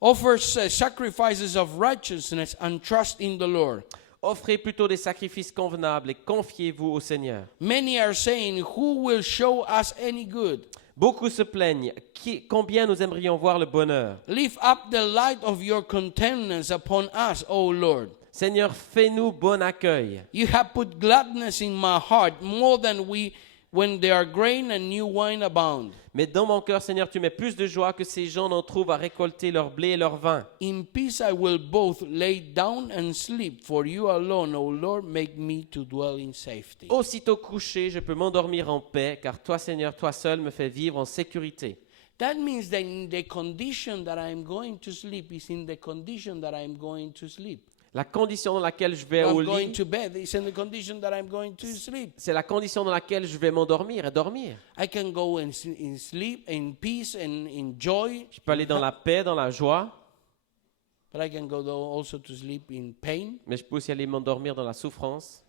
Offer sacrifices of righteousness and trust in the Lord. Offrez plutôt des sacrifices convenables et confiez-vous au Seigneur. Many are saying, who will show us any good? Beaucoup se plaignent. Combien nous aimerions voir le bonheur? Lift up the light of your countenance upon us, O Lord. Seigneur, fais-nous bon accueil. You have put gladness in my heart more than when there are grain and new wine abound. Mais dans mon cœur, Seigneur, tu mets plus de joie que ces gens n'en trouvent à récolter leur blé et leur vin. In peace I will both lay down and sleep, for you alone, O Lord, make me to dwell in safety. Aussitôt couché, je peux m'endormir en paix, car toi, Seigneur, toi seul me fais vivre en sécurité. That means that in the condition that I am going to sleep is in the condition that I am going to sleep. La condition dans laquelle je vais au I'm going lit, to bed is in the condition that I'm going to sleep. c'est la condition dans laquelle je vais m'endormir et dormir. I can go in sleep, in peace, and in joy, Je peux aller dans la paix, dans la joie, but I can go also to sleep in pain, mais je peux aussi aller m'endormir dans la souffrance,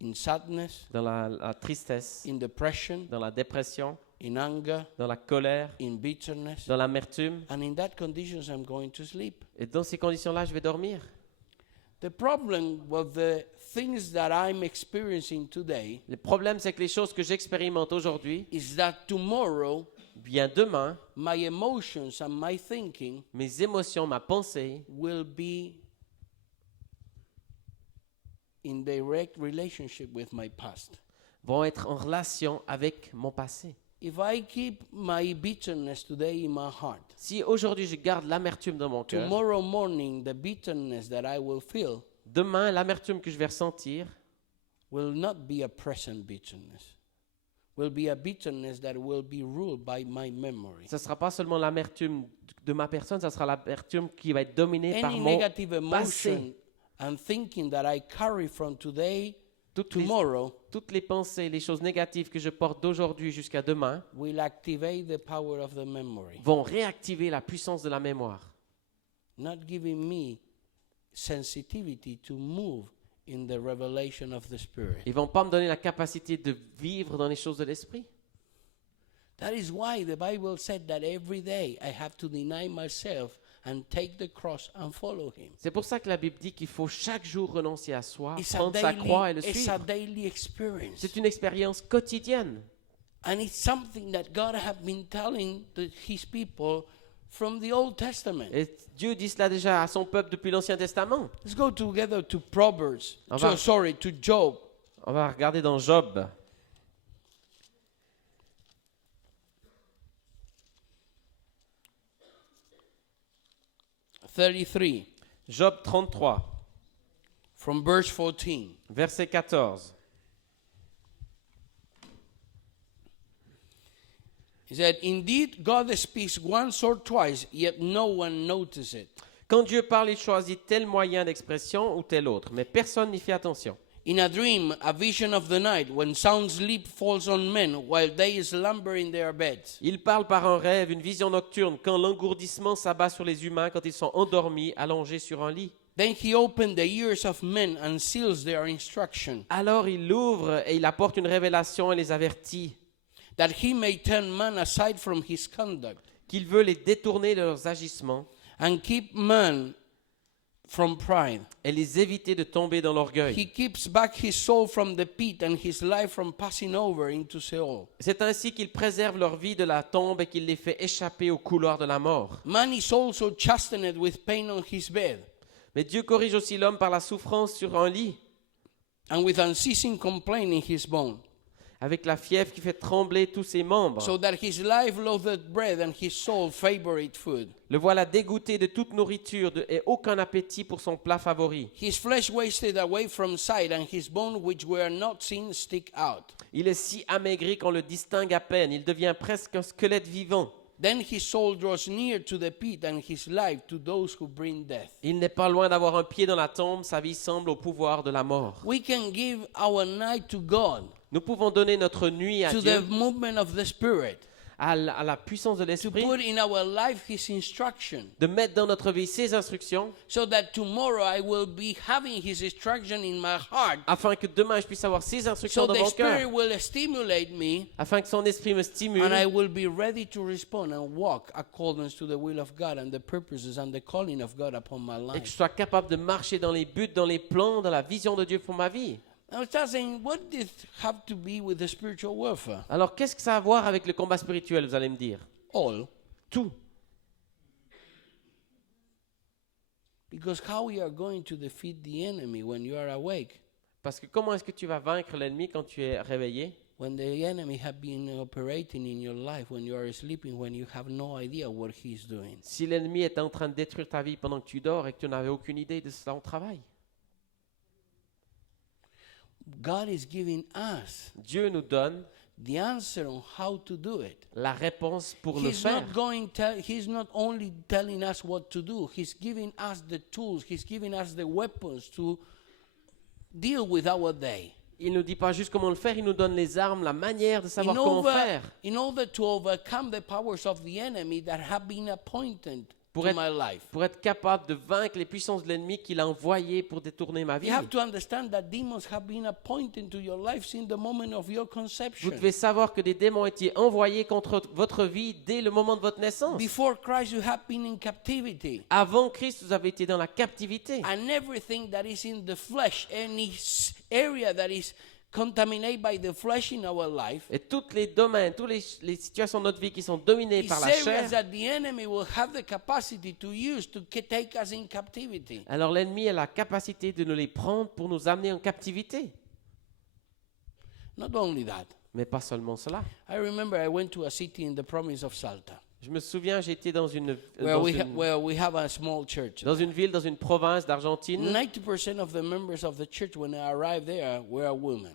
in sadness, dans la tristesse, in depression, dans la dépression, in anger, dans la colère, in bitterness. dans l'amertume. And in that conditions, I'm going to sleep. Et dans ces conditions-là, je vais dormir. The problem with the things that I'm experiencing today Le problème, c'est que les choses que j'expérimente aujourd'hui, is that tomorrow, bien demain, my emotions and my thinking mes émotions, ma pensée, will be in direct relationship with my past. vont être en relation avec mon passé. If I keep my bitterness today in my heart, Si aujourd'hui je garde l'amertume dans mon cœur, tomorrow morning the bitterness that I will feel demain, l'amertume que je vais ressentir will not be a present bitterness. Will be a bitterness that will be ruled by my memory. ce ne sera pas seulement l'amertume de ma personne, ce sera l'amertume qui va être dominée par Any mon negative passé. emotion and thinking that I carry from today Toutes les, tomorrow toutes les pensées, les choses négatives que je porte d'aujourd'hui jusqu'à demain will activate the power of the memory, vont réactiver la puissance de la mémoire, not giving me sensitivity to move in the revelation of the Spirit. ils vont pas me donner la capacité de vivre dans les choses de l'esprit. That is why the Bible said that every day I have to deny myself and take the cross and follow Him. C'est pour ça que la Bible dit qu'il faut chaque jour renoncer à soi, It's a prendre sa croix et le it's a suivre. daily experience. C'est une expérience quotidienne. And it's something that God has been telling His people from the Old Testament. Et Dieu dit cela déjà à son peuple depuis l'Ancien Testament. Let's go together to Proverbs. On va- To Job. On va regarder dans Job. Job 33, From verse 14. verset 14. He said, Indeed, God speaks once or twice, yet no one notices it. Quand Dieu parle, il choisit tel moyen d'expression ou tel autre, mais personne n'y fait attention. In a dream, a vision of the night, when sound sleep falls on men while they slumber in their beds. Il parle par un rêve, une vision nocturne, quand l'engourdissement s'abat sur les humains, quand ils sont endormis, allongés sur un lit. Then he opened the ears of men and seals their instruction, Alors il l'ouvre et il apporte une révélation et les avertit that he may turn man aside from his conduct qu'il veut les détourner de leurs agissements and keep man from pride. et les éviter de tomber dans l'orgueil. He keeps back his soul from the pit and his life from passing over into Sheol. C'est ainsi qu'il préserve leur vie de la tombe et qu'il les fait échapper au couloir de la mort. Man is also chastened with pain on his bed, Mais Dieu corrige aussi l'homme par la souffrance sur un lit, and with unceasing complaint in his bone, avec la fièvre qui fait trembler tous ses membres. so that his life loathed bread and his soul favorite food. Le voilà dégoûté de toute nourriture et aucun appétit pour son plat favori. His flesh wasted away from sight, and his bones which were not seen stick out. Il est si amaigri qu'on le distingue à peine. Il devient presque un squelette vivant. Then his soul draws near to the pit, and his life to those who bring death. Il n'est pas loin d'avoir un pied dans la tombe. Sa vie semble au pouvoir de la mort. We can give our night to God, Nous pouvons donner notre nuit à to Dieu, the movement of the Spirit, à la puissance de to l'esprit, put in our life His instruction, de mettre dans notre vie ses instructions, so that tomorrow I will be having His instruction in my heart, afin que demain je puisse avoir ses instructions so dans the mon Spirit cœur, will stimulate me, afin que son esprit me stimule and I will be ready to respond and walk according to the will of God and the purposes and the calling of God upon my et que je life. sois capable de marcher dans les buts, dans les plans, dans la vision de Dieu pour ma vie. I was just saying, what does it have to be with the spiritual warfare? Alors qu'est-ce que ça a à voir avec le combat spirituel, vous allez me dire? All. Tout. Because how we are going to defeat the enemy when you are awake Parce que comment est-ce que tu vas vaincre l'ennemi quand tu es réveillé? when the enemy have been operating in your life, when you are sleeping, when you have no idea what he's doing. Si l'ennemi est en train de détruire ta vie pendant que tu dors et que tu n'avais aucune idée de cela au travail. God is giving us Dieu nous donne the answer on how to do it. la réponse pour le faire. He's not only telling us what to do, he's giving us the tools, he's giving us the weapons to deal with our day. Il ne nous dit pas juste comment le faire, il nous donne les armes, la manière de savoir comment faire. In order to overcome the powers of the enemy that have been appointed Pour to être, my life. pour être capable de vaincre les puissances de l'ennemi qu'il a envoyées pour détourner ma vie. You have to understand that demons have been appointed to your life since the moment of your conception. Vous devez savoir que des démons ont été envoyés contre votre vie dès le moment de votre naissance. Before Christ, you have been in captivity. Avant Christ, vous avez été dans la captivité. And everything that is in the flesh, any area that is contaminated by the flesh in our life, Et tous les domaines, toutes les situations de notre vie qui sont dominées is par la areas chair, that the enemy will have the capacity to use to take us in captivity. alors l'ennemi a la capacité de nous les prendre pour nous amener en captivité. Not only that, Mais pas seulement cela. I remember I went to a city in the province of Salta, Je me souviens, j'étais dans une where we have a small church. ville, dans une province d'Argentine. 90% of the members of the church, when I arrived there, were women.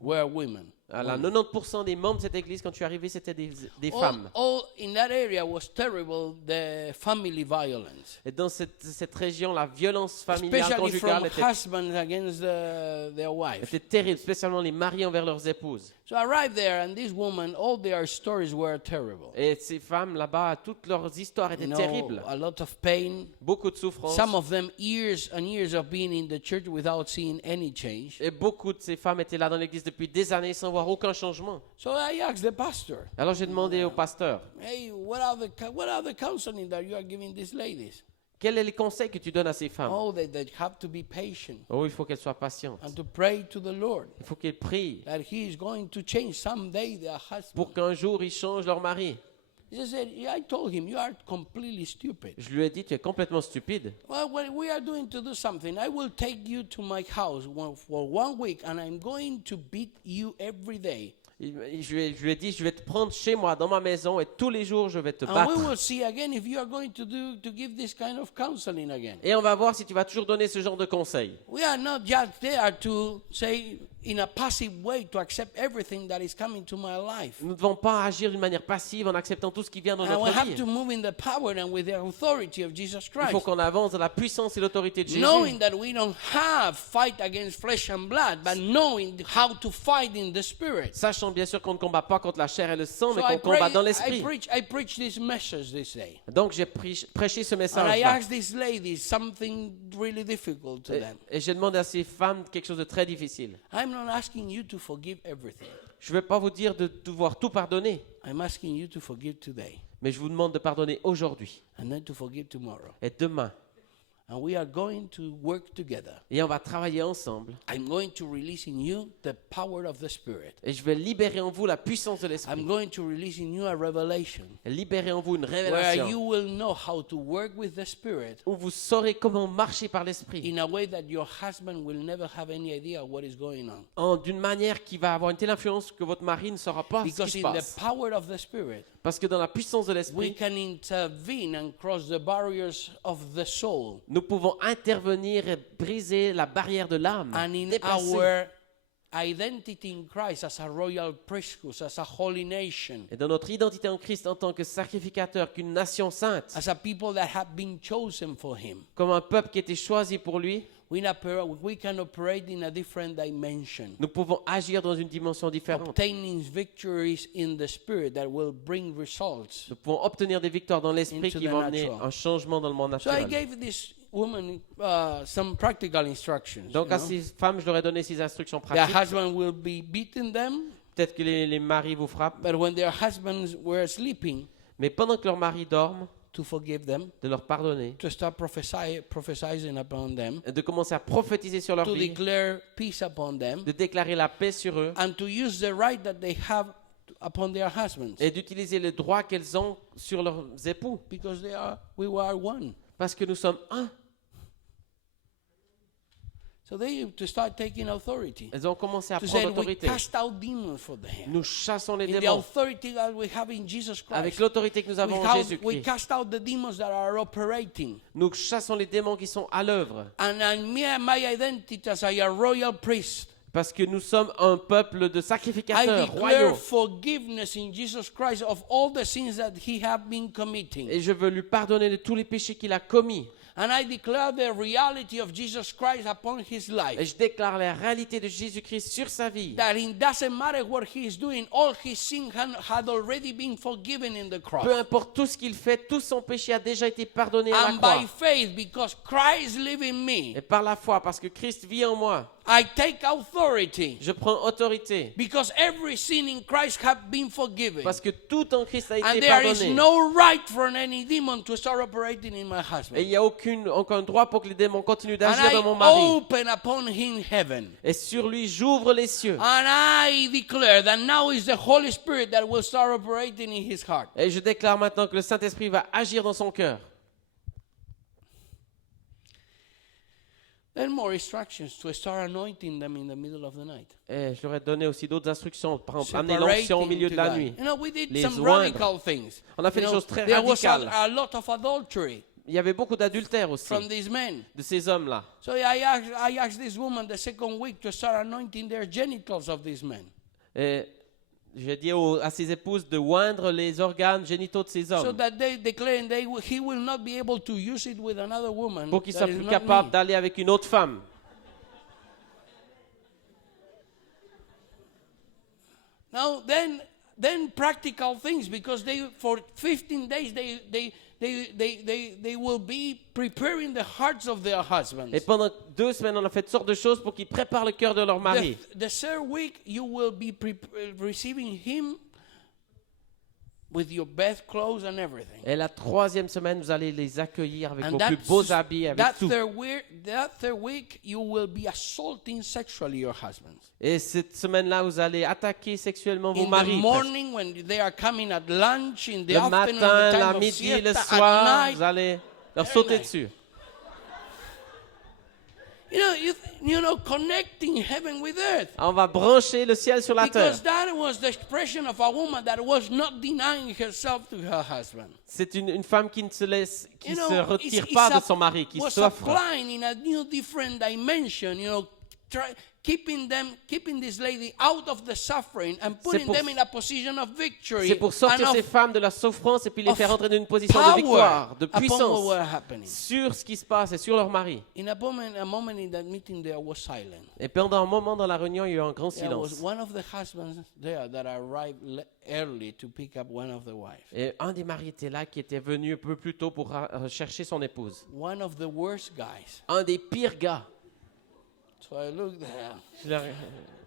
Were women. Alors, 90% des membres de cette église, quand je suis arrivé, c'était des femmes. All in that area was terrible, the family violence. Et dans cette région, la violence familiale Especially from conjugale husbands against their wives. était terrible, spécialement les maris envers leurs épouses. So I arrived there, and these women, all their stories were terrible. Et ces femmes là-bas, toutes leurs histoires étaient terribles. A lot of pain. Beaucoup de souffrance. Some of them years and years of being in the church without seeing any change. Et beaucoup de ces femmes étaient là dans l'église depuis des années sans voir aucun changement. So I asked the pastor, Alors j'ai demandé au pasteur, hey, what are the counseling that you are giving these ladies? quels sont les conseils que tu donnes à ces femmes? Oh, they have to be patient Oh, il faut qu'elles soient patientes. and to pray to the Lord Il faut qu'elles prient that He is going to change someday their husband. pour qu'un jour ils changent leur mari. He said, I told him, you are completely stupid. Je lui ai dit, tu es complètement stupide. Well, when we are doing to do something, I will take you to my house for 1 week, and I'm going to beat you every day. Je lui ai dit, je vais te prendre chez moi, dans ma maison, et tous les jours, je vais te And we battre. will see again if you are going to give this kind of counseling again. Et on va voir si tu vas toujours donner ce genre de conseils. We are not just there to say in a passive way to accept everything that is coming to my life. Nous ne devons pas agir d'une manière passive en acceptant tout ce qui vient dans And we notre have vie. to move in the power and with the authority of Jesus Il faut Christ. qu'on avance dans la puissance et l'autorité de Jésus. Knowing that we don't have fight against flesh and blood, but knowing how to fight in the spirit. Sachant bien sûr qu'on ne combat pas contre la chair et le sang, mais So qu'on combat dans l'esprit. I preach this message this day. Donc j'ai prêché ce And I message. asked these ladies something really difficult to them. Et j'ai demandé à ces femmes quelque chose de très difficile. I'm not asking you to forgive everything. Je ne vais pas vous dire de devoir tout pardonner, I'm asking you to forgive today mais je vous demande de pardonner aujourd'hui and then to forgive tomorrow. et demain. And we are going to work together. Et on va travailler ensemble. I'm going to release in you the power of the Spirit. Et je vais libérer en vous la puissance de l'esprit. I'm going to release in you a revelation Libérer en vous une where révélation you will know how to work with the Spirit où vous saurez comment marcher par l'esprit. in a way that your husband will never have any idea what is going on. D'une manière qui va avoir une telle influence que votre mari ne saura pas ce Because qui se in the passe. power of the Spirit, Parce que dans la puissance de we l'esprit, can intervene and cross the barriers of the soul. nous pouvons intervenir et briser la barrière de l'âme. And in Dépasser. our identity in Christ as a royal priesthood, as a holy nation, Et dans notre identité en Christ en tant que sacrificateur, qu'une nation sainte, as a people that have been chosen for Him, comme un peuple qui était choisi pour lui, we can operate in a different dimension, nous pouvons agir dans une dimension différente. obtaining victories in the Spirit that will bring results. Nous pouvons obtenir des victoires dans l'esprit Into qui the vont amener natural. un changement dans le monde So I naturel. gave this woman some practical instructions. Donc you à know. ces femmes, je leur ai donné ces instructions Their pratiques. husband will be beating them, Peut-être que les maris vous frappent, but when their husbands were sleeping, mais pendant que leurs maris dorment, to forgive them, de leur pardonner, to start prophesying upon them, de commencer à prophétiser sur leur to vie, declare peace upon them, de déclarer la paix sur eux and to use the right that they have upon their husbands, et d'utiliser le droit qu'elles ont sur leurs époux. because we are one. Parce que nous sommes un. So they have to start taking authority. Elles ont commencé à To prendre say, we autorité. cast out demons for them. Nous chassons les In the démons authority that we have in Jesus avec Christ. l'autorité que nous avons en We Jésus-Christ. cast out the demons that are operating. Nous chassons les démons qui sont à l'œuvre And my identity as a royal priest. parce que nous sommes un peuple de I sacrificateurs declare royaux. forgiveness in Jesus Christ of all the sins that he have been committing. Et je veux lui pardonner de tous les péchés qu'il a commis. And I declare the reality of Jesus Christ upon his Et life. je déclare la réalité de Jésus-Christ sur sa vie. That it doesn't matter what he is doing, all his sin had already been forgiven in the cross. Peu importe tout ce qu'il fait, tout son péché a déjà été pardonné à la And croix. by faith, because Christ lives in me, Et par la foi, parce que Christ vit en moi, I take authority. je prends autorité. Because every sin in Christ have been forgiven. Parce que tout en Christ a And été there is pardonné. no right for any demon to start operating in my Et husband. il n'y a aucun droit pour que les démons continuent And d'agir I dans mon mari. open upon him heaven. Et sur lui, j'ouvre les cieux. And I declare that now is the Holy Spirit that will start operating in his heart. Et je déclare maintenant que le Saint-Esprit va agir dans son cœur. Then more instructions to start anointing them in the middle of the night. Et je leur ai donné aussi d'autres instructions. Par exemple, amener l'onction au milieu de la to nuit. God. You know, we did Les some oindre. radical things. On a fait You des know, choses très there was radicales. a lot of adultery Il y avait beaucoup d'adultère aussi, from these men. de ces hommes-là. So I asked this woman the second week to start anointing their genitals of these men. Et j'ai dit à ses épouses de oindre les organes génitaux de ces So hommes that they declare he will not be able to use it with another woman. pour qu'ils that soient is plus not capables me. d'aller avec une autre femme. Now then practical things, because they for 15 days they will be preparing the hearts of their husbands. Et pendant 2 semaines, on a fait toutes sortes de choses pour qu'ils préparent le cœur de leur mari. The third week you will be receiving him with your best clothes and everything. Et la 3e semaine, vous allez les accueillir avec And vos plus beaux habits, avec tout. that third week you will be assaulting sexually your husbands. Et cette semaine-là, vous allez attaquer sexuellement vos In the maris. morning when they are coming at lunch, in the Le afternoon, matin, the time la of midi, le siesta, at soir, night. vous allez leur Very sauter nice. dessus. You know, connecting heaven with earth. On va brancher le ciel sur la terre. Because that was the expression of a woman that was not denying herself to her husband. C'est une femme qui ne se laisse, qui You know, se retire it's pas de son mari, qui was s'offre. applying in a new different dimension, you know, keeping this lady out of the suffering and putting pour- them in a position of victory. C'est pour sortir and ces of femmes de la souffrance et puis les of faire entrer dans une position de power victoire, de upon what puissance were happening. sur ce qui se passe et sur leur mari. In a moment in that meeting there was silence. Et pendant un moment dans la réunion, il y a eu un grand There was silence. one of the husbands there that arrived early to pick up one of the wives. Et un des maris était là, qui était venu un peu plus tôt pour chercher son épouse. One of the worst guys. Un des pires gars. So I looked there,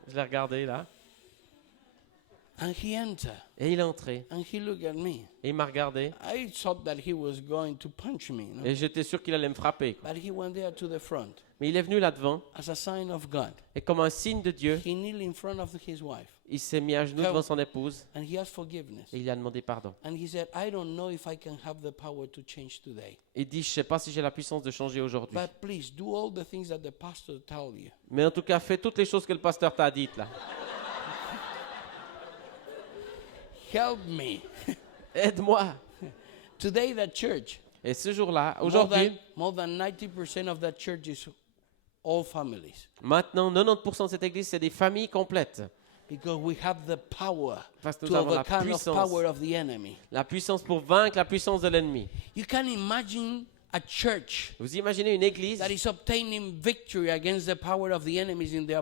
Je l'ai regardé là. and he entered, Et il est entré. and he looked at me. Et il m'a regardé. I thought that he was going to punch me, you know? Et j'étais sûr qu'il allait me frapper. But he went there to the front Mais il est venu là devant. as a sign of God. Et comme un signe de Dieu, He kneeled in front of his wife, il s'est mis à genoux devant son épouse. and he asked forgiveness. Et il lui a demandé pardon. And he said, I don't know if I can have the power to change today. Il dit, je ne sais pas si j'ai la puissance de changer aujourd'hui. But please do all the things that the pastor tell you. Mais en tout cas, fais toutes les choses que le pasteur t'a dites là. Help me. Aide-moi. Today, the church, Et ce jour-là, aujourd'hui, more than 90% of that church is all families. maintenant, 90% de cette église, c'est des familles complètes. Because we have the power Parce que nous to avons la overcome the puissance. power of the enemy. La puissance pour vaincre la puissance de l'ennemi. You can imagine a church Vous imaginez une église that is obtaining victory against the power of the enemies in their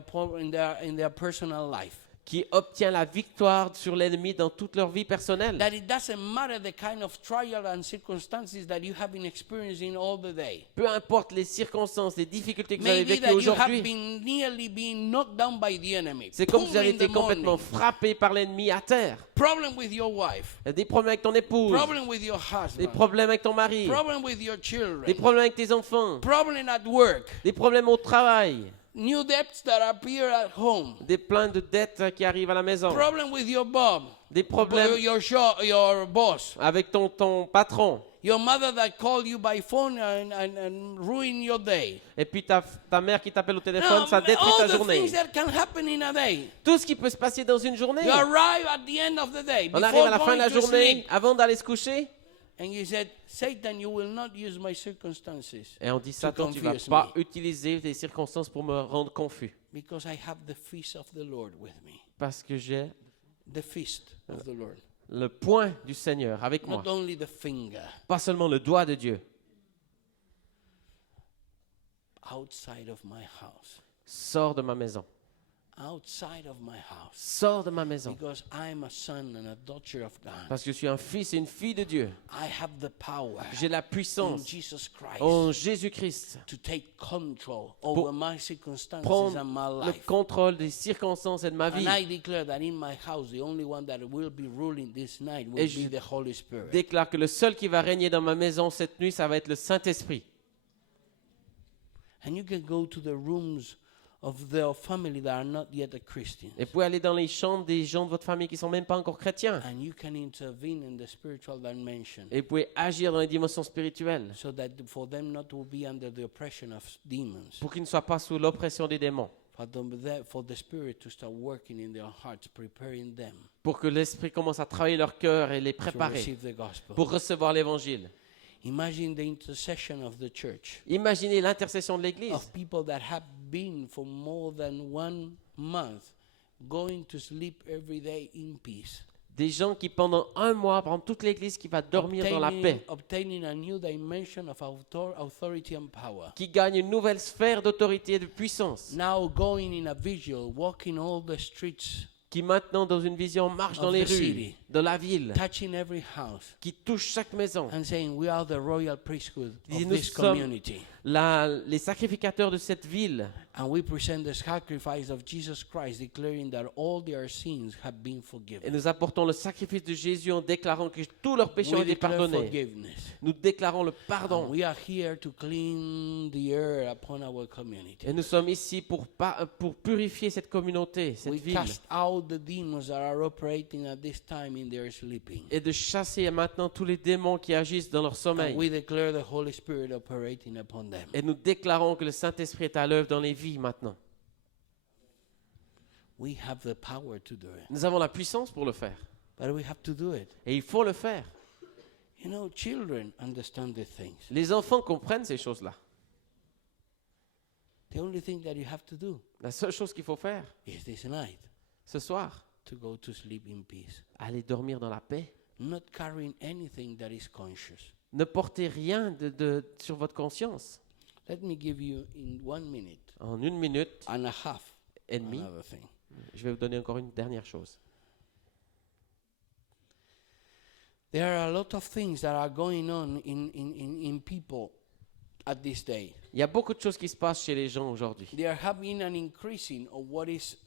personal life. qui obtient la victoire sur l'ennemi dans toute leur vie personnelle. That it doesn't matter the kind of trial and circumstances that you have been experiencing all the day. Peu importe les circonstances, les difficultés que vous avez Maybe vécues that you have aujourd'hui, been nearly being knocked down by the enemy. c'est comme Boom, si vous avez in été the complètement morning. frappé par l'ennemi à terre. Problem with your wife. Il y a des problèmes avec ton épouse, Problem with your des husband. problèmes avec ton mari, Problem with your des children. problèmes avec tes enfants, Problem at work. des problèmes au travail, New debts that appear at home. des plaintes de dettes qui arrivent à la maison, Problem with your boss. des problèmes your boss, avec ton patron. your mother that called you by phone and ruin your day. Et puis ta mère qui t'appelle au téléphone, ça détruit all ta the journée. things that can happen in a day. Tout ce qui peut se passer dans une journée. You arrive at the end of the day, On arrive à before la fin de la going to journée, sleep, avant d'aller se coucher, and you said, Satan, you will not use my circumstances et on dit Satan, tu vas confuse pas me. utiliser les circonstances pour me rendre confus. because I have the feast of the Lord with me. Parce que j'ai The feast of the Lord. le poing du Seigneur avec moi. Not only the finger, Pas seulement le doigt de Dieu. outside of my house. Sors de ma maison. Outside of my house. Sors de ma maison. Because I'm a son and a daughter of God. Parce que je suis un fils et une fille de Dieu. I have the power J'ai la in puissance Jesus Christ en Jésus-Christ. to take control over my circumstances Prendre and my le life. contrôle des circonstances et de ma vie. And I declare that in my house, the only one that will be ruling this night will Et be je the Holy Spirit. Déclare que le seul qui va régner dans ma maison cette nuit, ça va être le Saint-Esprit. And you can go to the rooms of their family that are not yet a Christian. Et vous pouvez aller dans les chambres des gens de votre famille qui ne sont même pas encore chrétiens. And you can intervene in the spiritual dimension Et vous pouvez agir dans les dimensions spirituelles so that for them not to be under the oppression of demons, pour qu'ils ne soient pas sous l'oppression des démons. for the Spirit to start working in their hearts, preparing them Pour que l'Esprit commence à travailler leur cœur et les to préparer receive the gospel. pour recevoir l'Évangile. Imagine the intercession of the church, Imaginez l'intercession de l'Église. of people that have been for more than 1 month going to sleep every day in peace. Des gens qui pendant un mois, pendant toute l'Église, qui va dormir dans la paix. Obtaining a new dimension of authority and power. Qui gagne une nouvelle sphère d'autorité et de puissance. Now going in a vigil, walking all the streets, Qui maintenant, dans une vision, marche dans Of les the rues city. de la ville. touching every house, Qui touche chaque maison. and saying, we are the royal priesthood Dis, of nous this sommes community. Les sacrificateurs de cette ville. And we present the sacrifice of Jesus Christ, declaring that all their sins have been Et forgiven. nous apportons le sacrifice de Jésus en déclarant que tous leurs péchés ont We été declare pardonnés. forgiveness. Nous déclarons le And pardon. we are here to clean the air upon our community. Et nous sommes ici pour purifier cette communauté, cette We ville. cast out the demons that are operating at this time in their sleeping. Et de chasser maintenant tous les démons qui agissent dans leur And sommeil. we declare the Holy Spirit operating upon them. Et nous déclarons que le Saint-Esprit est à l'œuvre dans les vies maintenant. We have the power to do it, Nous avons la puissance pour le faire. but we have to do it. Et il faut le faire. You know, children understand these things. Les enfants comprennent ces choses-là. The only thing that you have to do La seule chose qu'il faut faire is this night ce soir, to go to sleep in peace, aller dormir dans la paix. not carrying anything that is conscious. Ne portez rien sur votre conscience. Let me give you in 1 minute En 1 minute and a half et demie, another thing. je vais vous donner encore une dernière chose. There are a lot of things that are going on in people at this day. Il y a beaucoup de choses qui se passent chez les gens aujourd'hui. They are having an increasing of what is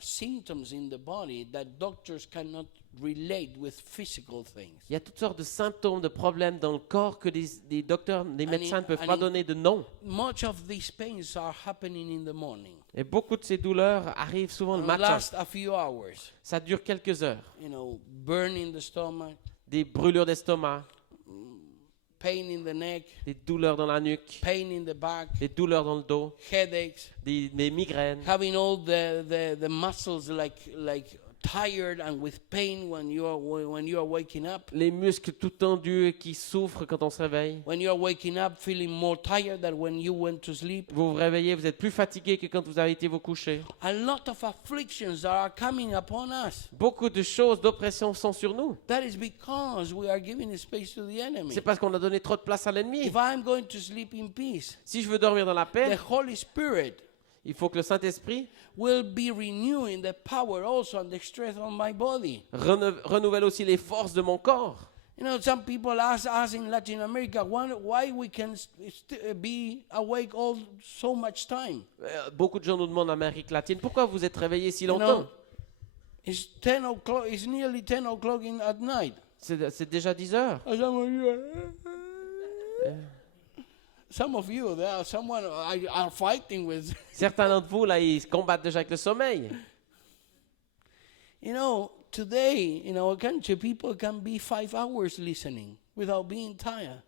symptoms in the body that doctors cannot relate with physical things. Il y a toutes sortes de symptômes, de problèmes dans le corps que les docteurs, les médecins ne peuvent pas and donner de nom. Much of these pains are happening in the morning. Et beaucoup de ces douleurs arrivent souvent le And matin. last a few hours. Ça dure quelques heures. You know, burn in the stomach, Des brûlures d'estomac, pain in the neck, des douleurs dans la nuque, pain in the back, des douleurs dans le dos, headaches, des migraines, having all the muscles like tired and with pain when you are waking up. les muscles tout tendus et qui souffrent quand on se réveille. When you are waking up feeling more tired than when you went to sleep. Vous vous réveillez, vous êtes plus fatigué que quand vous avez été vous coucher. A lot of afflictions are coming upon us. Beaucoup de choses d'oppression sont sur nous. That is because we are giving space to the enemy. C'est parce qu'on a donné trop de place à l'ennemi. If I'm going to sleep in peace, Si je veux dormir dans la the paix, Holy Spirit il faut que le Saint-Esprit will be renewing the power also and the strength of my body. renouvelle aussi les forces de mon corps. You know, some people ask us in Latin America why we can be awake all so much time. Beaucoup de gens nous demandent en Amérique latine, pourquoi vous êtes réveillés si You longtemps? know, it's 10 o'clock. It's nearly 10 o'clock at night. C'est déjà 10 heures. And some of you, there are someone are fighting with. Certains d'entre vous, là, ils combattent déjà avec le sommeil. You know, Today, in our country, people can be 5 hours listening without being tired.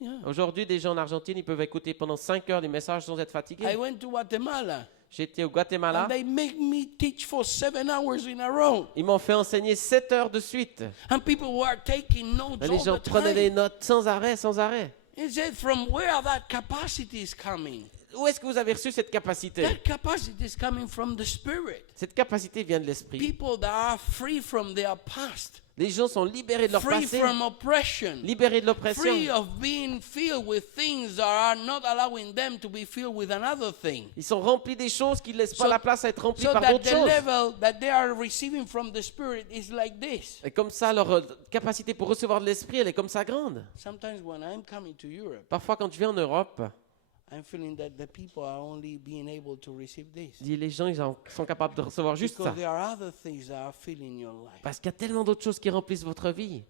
Yeah. Aujourd'hui, des gens en Argentine, ils peuvent écouter pendant 5 heures des messages sans être I fatigués. went to Guatemala, J'étais au Guatemala. and they make me teach for 7 hours in a row. Ils m'ont fait enseigner 7 heures de suite. And people were taking notes Et les all gens the prenaient des time. notes sans arrêt, sans arrêt. He said, from where that capacity is coming? Où est-ce que vous avez reçu cette capacité? That capacity is coming from the Spirit. Cette capacité vient de l'esprit. People that are free from their past, Les gens sont libérés de leur free passé, from oppression, libérés de free l'oppression. of being filled with things that are not allowing them to be filled with another thing. Ils sont remplis des choses qui ne laissent pas So- la place à être remplis So par that d'autres the choses. level that they are receiving from the Spirit is like this. Et comme ça, leur capacité pour recevoir de l'esprit, elle est comme ça grande. Sometimes when I'm coming to Europe, Parfois, quand je viens en Europe, I'm feeling that the people are only being able to receive this. les gens sont capables de recevoir juste ça. Because there are other things that are filling your life. Parce qu'il y a tellement d'autres choses qui remplissent votre vie.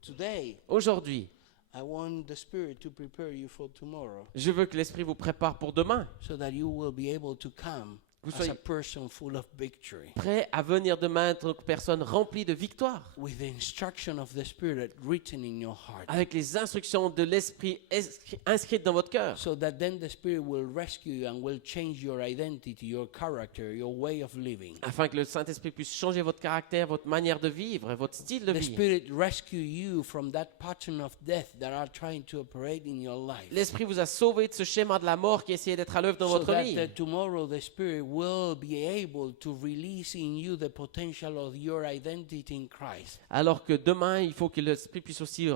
Today, Aujourd'hui, I want the Spirit to prepare you for tomorrow je veux que l'esprit vous prépare pour demain. so that you will be able to come Vous as soyez a person full of victory prêt à venir demain être une personne remplie de victoire. with the instruction of the Spirit written in your heart. Avec les instructions de l'esprit inscrites dans votre cœur. So that then the Spirit will rescue you and will change your identity, your character, your way of living. Afin que le Saint-Esprit puisse changer votre caractère, votre manière de vivre, votre style de The vie. Spirit rescue you from that pattern of death that are trying to operate in your life. L'Esprit vous a sauvé de ce schéma de la mort qui essayait d'être à l'œuvre dans So votre that vie. tomorrow the Spirit will be able to release in you the potential of your identity in Christ. Alors que demain, il faut que l'Esprit puisse aussi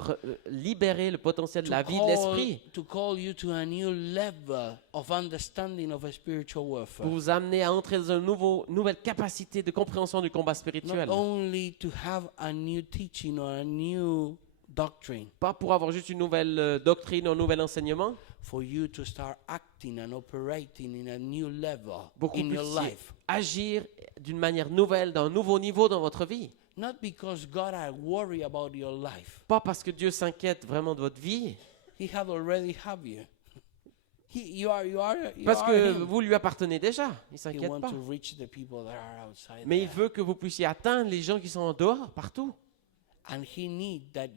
libérer le potentiel de la vie de l'Esprit To call you to a new level of understanding of a spiritual warfare. pour vous amener à entrer dans une nouvelle capacité de compréhension du combat spirituel. Not only to have a new teaching or a new doctrine, Pas pour avoir juste une nouvelle doctrine ou un nouvel enseignement, for you to start acting and operating in a new level pour que in vous your puissiez life. agir d'une manière nouvelle, d'un nouveau niveau dans votre vie. Not because God are worried about your life. Pas parce que Dieu s'inquiète vraiment de votre vie, He had already have you. You parce are que him. vous lui appartenez déjà. Il ne He s'inquiète wants pas. to reach the people that are outside Mais il there. veut que vous puissiez atteindre les gens qui sont en dehors, partout. And he need that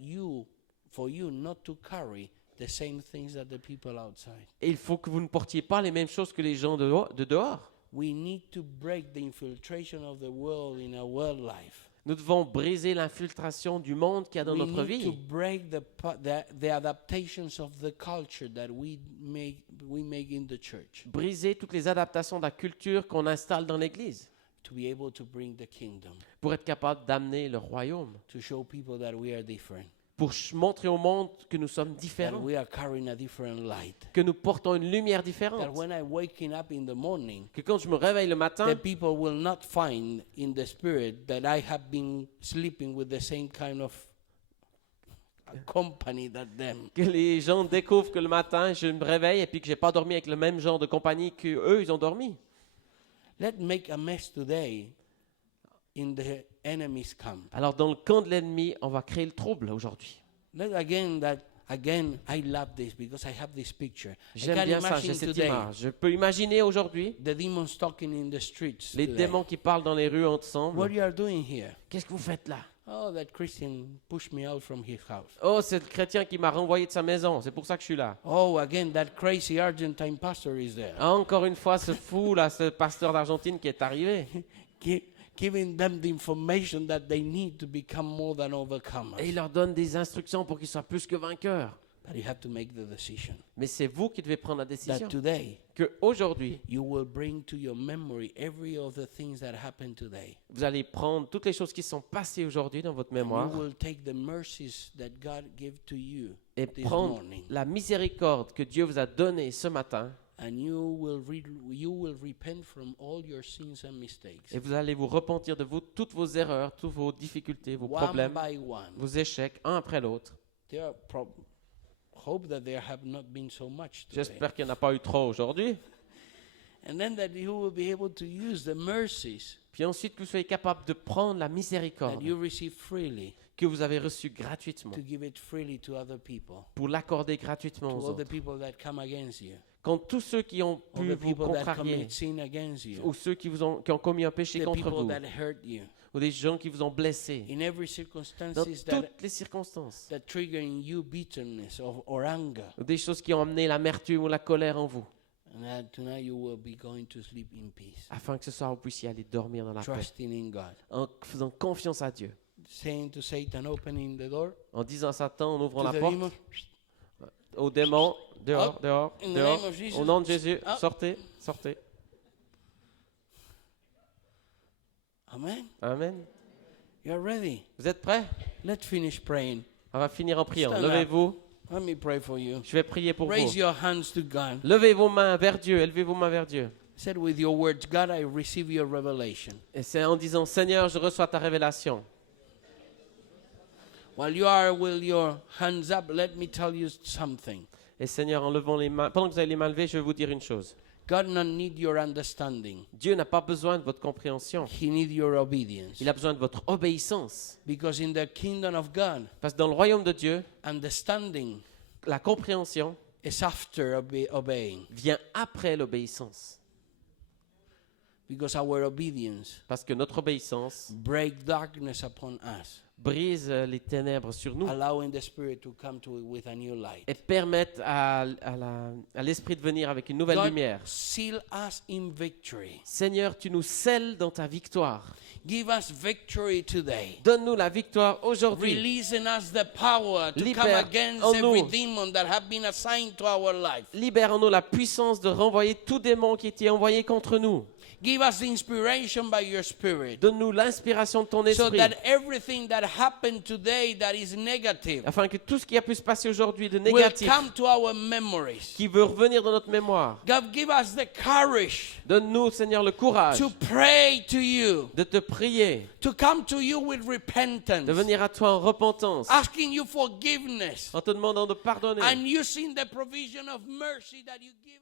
for you not to carry the same things that the people outside. Et il faut que vous ne portiez pas les mêmes choses que les gens de dehors. We need to break the infiltration of the world in our world life. Nous devons briser l'infiltration du monde qu'il y a dans We notre need to vie. break the adaptations of the culture that we make in the church Briser toutes les adaptations de la culture qu'on installe dans l'Église to be able to bring the kingdom, pour être capable d'amener le royaume, to show people that we are different, pour montrer au monde que nous sommes that différents, we are carrying a different light. que nous portons une lumière That différente, when I'm waking up in the morning, que quand je me réveille le matin, the people will not find in the spirit that I have been sleeping with the same kind of company that them. que les gens découvrent que le matin, je me réveille et puis que j'ai pas dormi avec le même genre de compagnie qu'eux, ils ont dormi. Let's make a mess today in the enemy's camp. Alors dans le camp de l'ennemi, on va créer le trouble aujourd'hui. Again, I love this because I have this picture. I J'aime can bien ça, j'ai imagine cette today image. Je peux imaginer aujourd'hui the demons talking in the streets. les today. démons qui parlent dans les rues What ensemble. you are doing here? Qu'est-ce que vous faites là? Oh, that Christian pushed me out from his house. Oh, c'est le chrétien qui m'a renvoyé de sa maison, c'est pour ça que je suis là. Oh, again, that crazy Argentine pastor is there. Encore une fois, ce fou là, ce pasteur d'Argentine qui est arrivé. Giving them the information that they need to become more than overcomers. Et il leur donne des instructions pour qu'ils soient plus que vainqueurs. But you have to make the decision Mais c'est vous qui devez prendre la décision. that today Que aujourd'hui, you will bring to your memory every of the things that happened today. vous allez prendre toutes les choses qui sont passées aujourd'hui dans votre mémoire You will take the mercies that God gave to you et this prendre morning, la miséricorde que Dieu vous a donnée ce matin and you will repent from all your sins and mistakes, et vous allez vous repentir de vous, toutes vos erreurs, toutes vos difficultés, vos one problèmes, by one. vos échecs, un après l'autre. There are hope that there have not been so much today. J'espère qu'il n'y en a pas eu trop aujourd'hui. And then that you will be able to use the mercies Puis ensuite que vous soyez capable de prendre la that miséricorde you receive freely que vous avez reçue gratuitement to give it freely to other people, pour l'accorder gratuitement to aux all the autres. people that come against you, Quand tous ceux qui ont all pu the vous people that contrarier commit sin against you, ou ceux qui ont commis un péché the contre people vous that hurt you, ou des gens qui vous ont blessé. in every Dans circumstances toutes les circonstances. that trigger in you bitterness or anger. Ou des choses qui ont amené l'amertume ou la colère en vous. And that tonight you will be going to sleep in peace, Afin que ce soir vous puissiez aller dormir dans la paix. trusting in God. En faisant confiance à Dieu. Saying to Satan, opening the door, En disant à Satan, en ouvrant to la the porte, demon, aux démons, dehors, Out. dehors, In the dehors. name of Jesus. Au nom de Jésus, Out. sortez, sortez. Amen. Amen. You're ready. Vous êtes prêts? Let's finish praying. On va finir en priant. Stand up. Levez-vous. Let me pray for you. Je vais prier pour Raise vous. your hands to God. Levez vos mains vers Dieu. Élevez vos mains vers Dieu. Said with your words, God, I receive your revelation. Et c'est en disant, Seigneur, je reçois ta révélation. While you are with your hands up, let me tell you something. Et Seigneur, en levant les mains, pendant que vous avez les mains levées, je vais vous dire une chose. God does not need your understanding. Dieu n'a pas besoin de votre compréhension. He needs your obedience. Il a besoin de votre obéissance. Because in the kingdom of God, Parce que dans le royaume de Dieu, understanding la compréhension is after obeying. vient après l'obéissance. Because our obedience Parce que notre obéissance break darkness upon us, brise les ténèbres sur nous allowing the Spirit to come to it with a new light. et permettent à l'Esprit de venir avec une nouvelle God, lumière. seal us in victory. Seigneur, tu nous scelles dans ta victoire. Give us victory today. Donne-nous la victoire aujourd'hui. Release in us the power to come Libère against en every nous. demon that have been assigned to our life. Libère en nous la puissance de renvoyer tout démon qui était envoyé contre nous. Give us the inspiration by your Spirit, Donne-nous l'inspiration de ton so esprit. that everything that happened today that is negative Afin que tout ce qui a pu se passer aujourd'hui de will négatif, come to our memories. qui veut revenir dans notre mémoire, God, give us the courage donne-nous, Seigneur, le courage to pray to you, de te prier, to come to you with repentance, de venir à toi en repentance, asking you forgiveness, en te demandant de pardonner. and using the provision of mercy that you give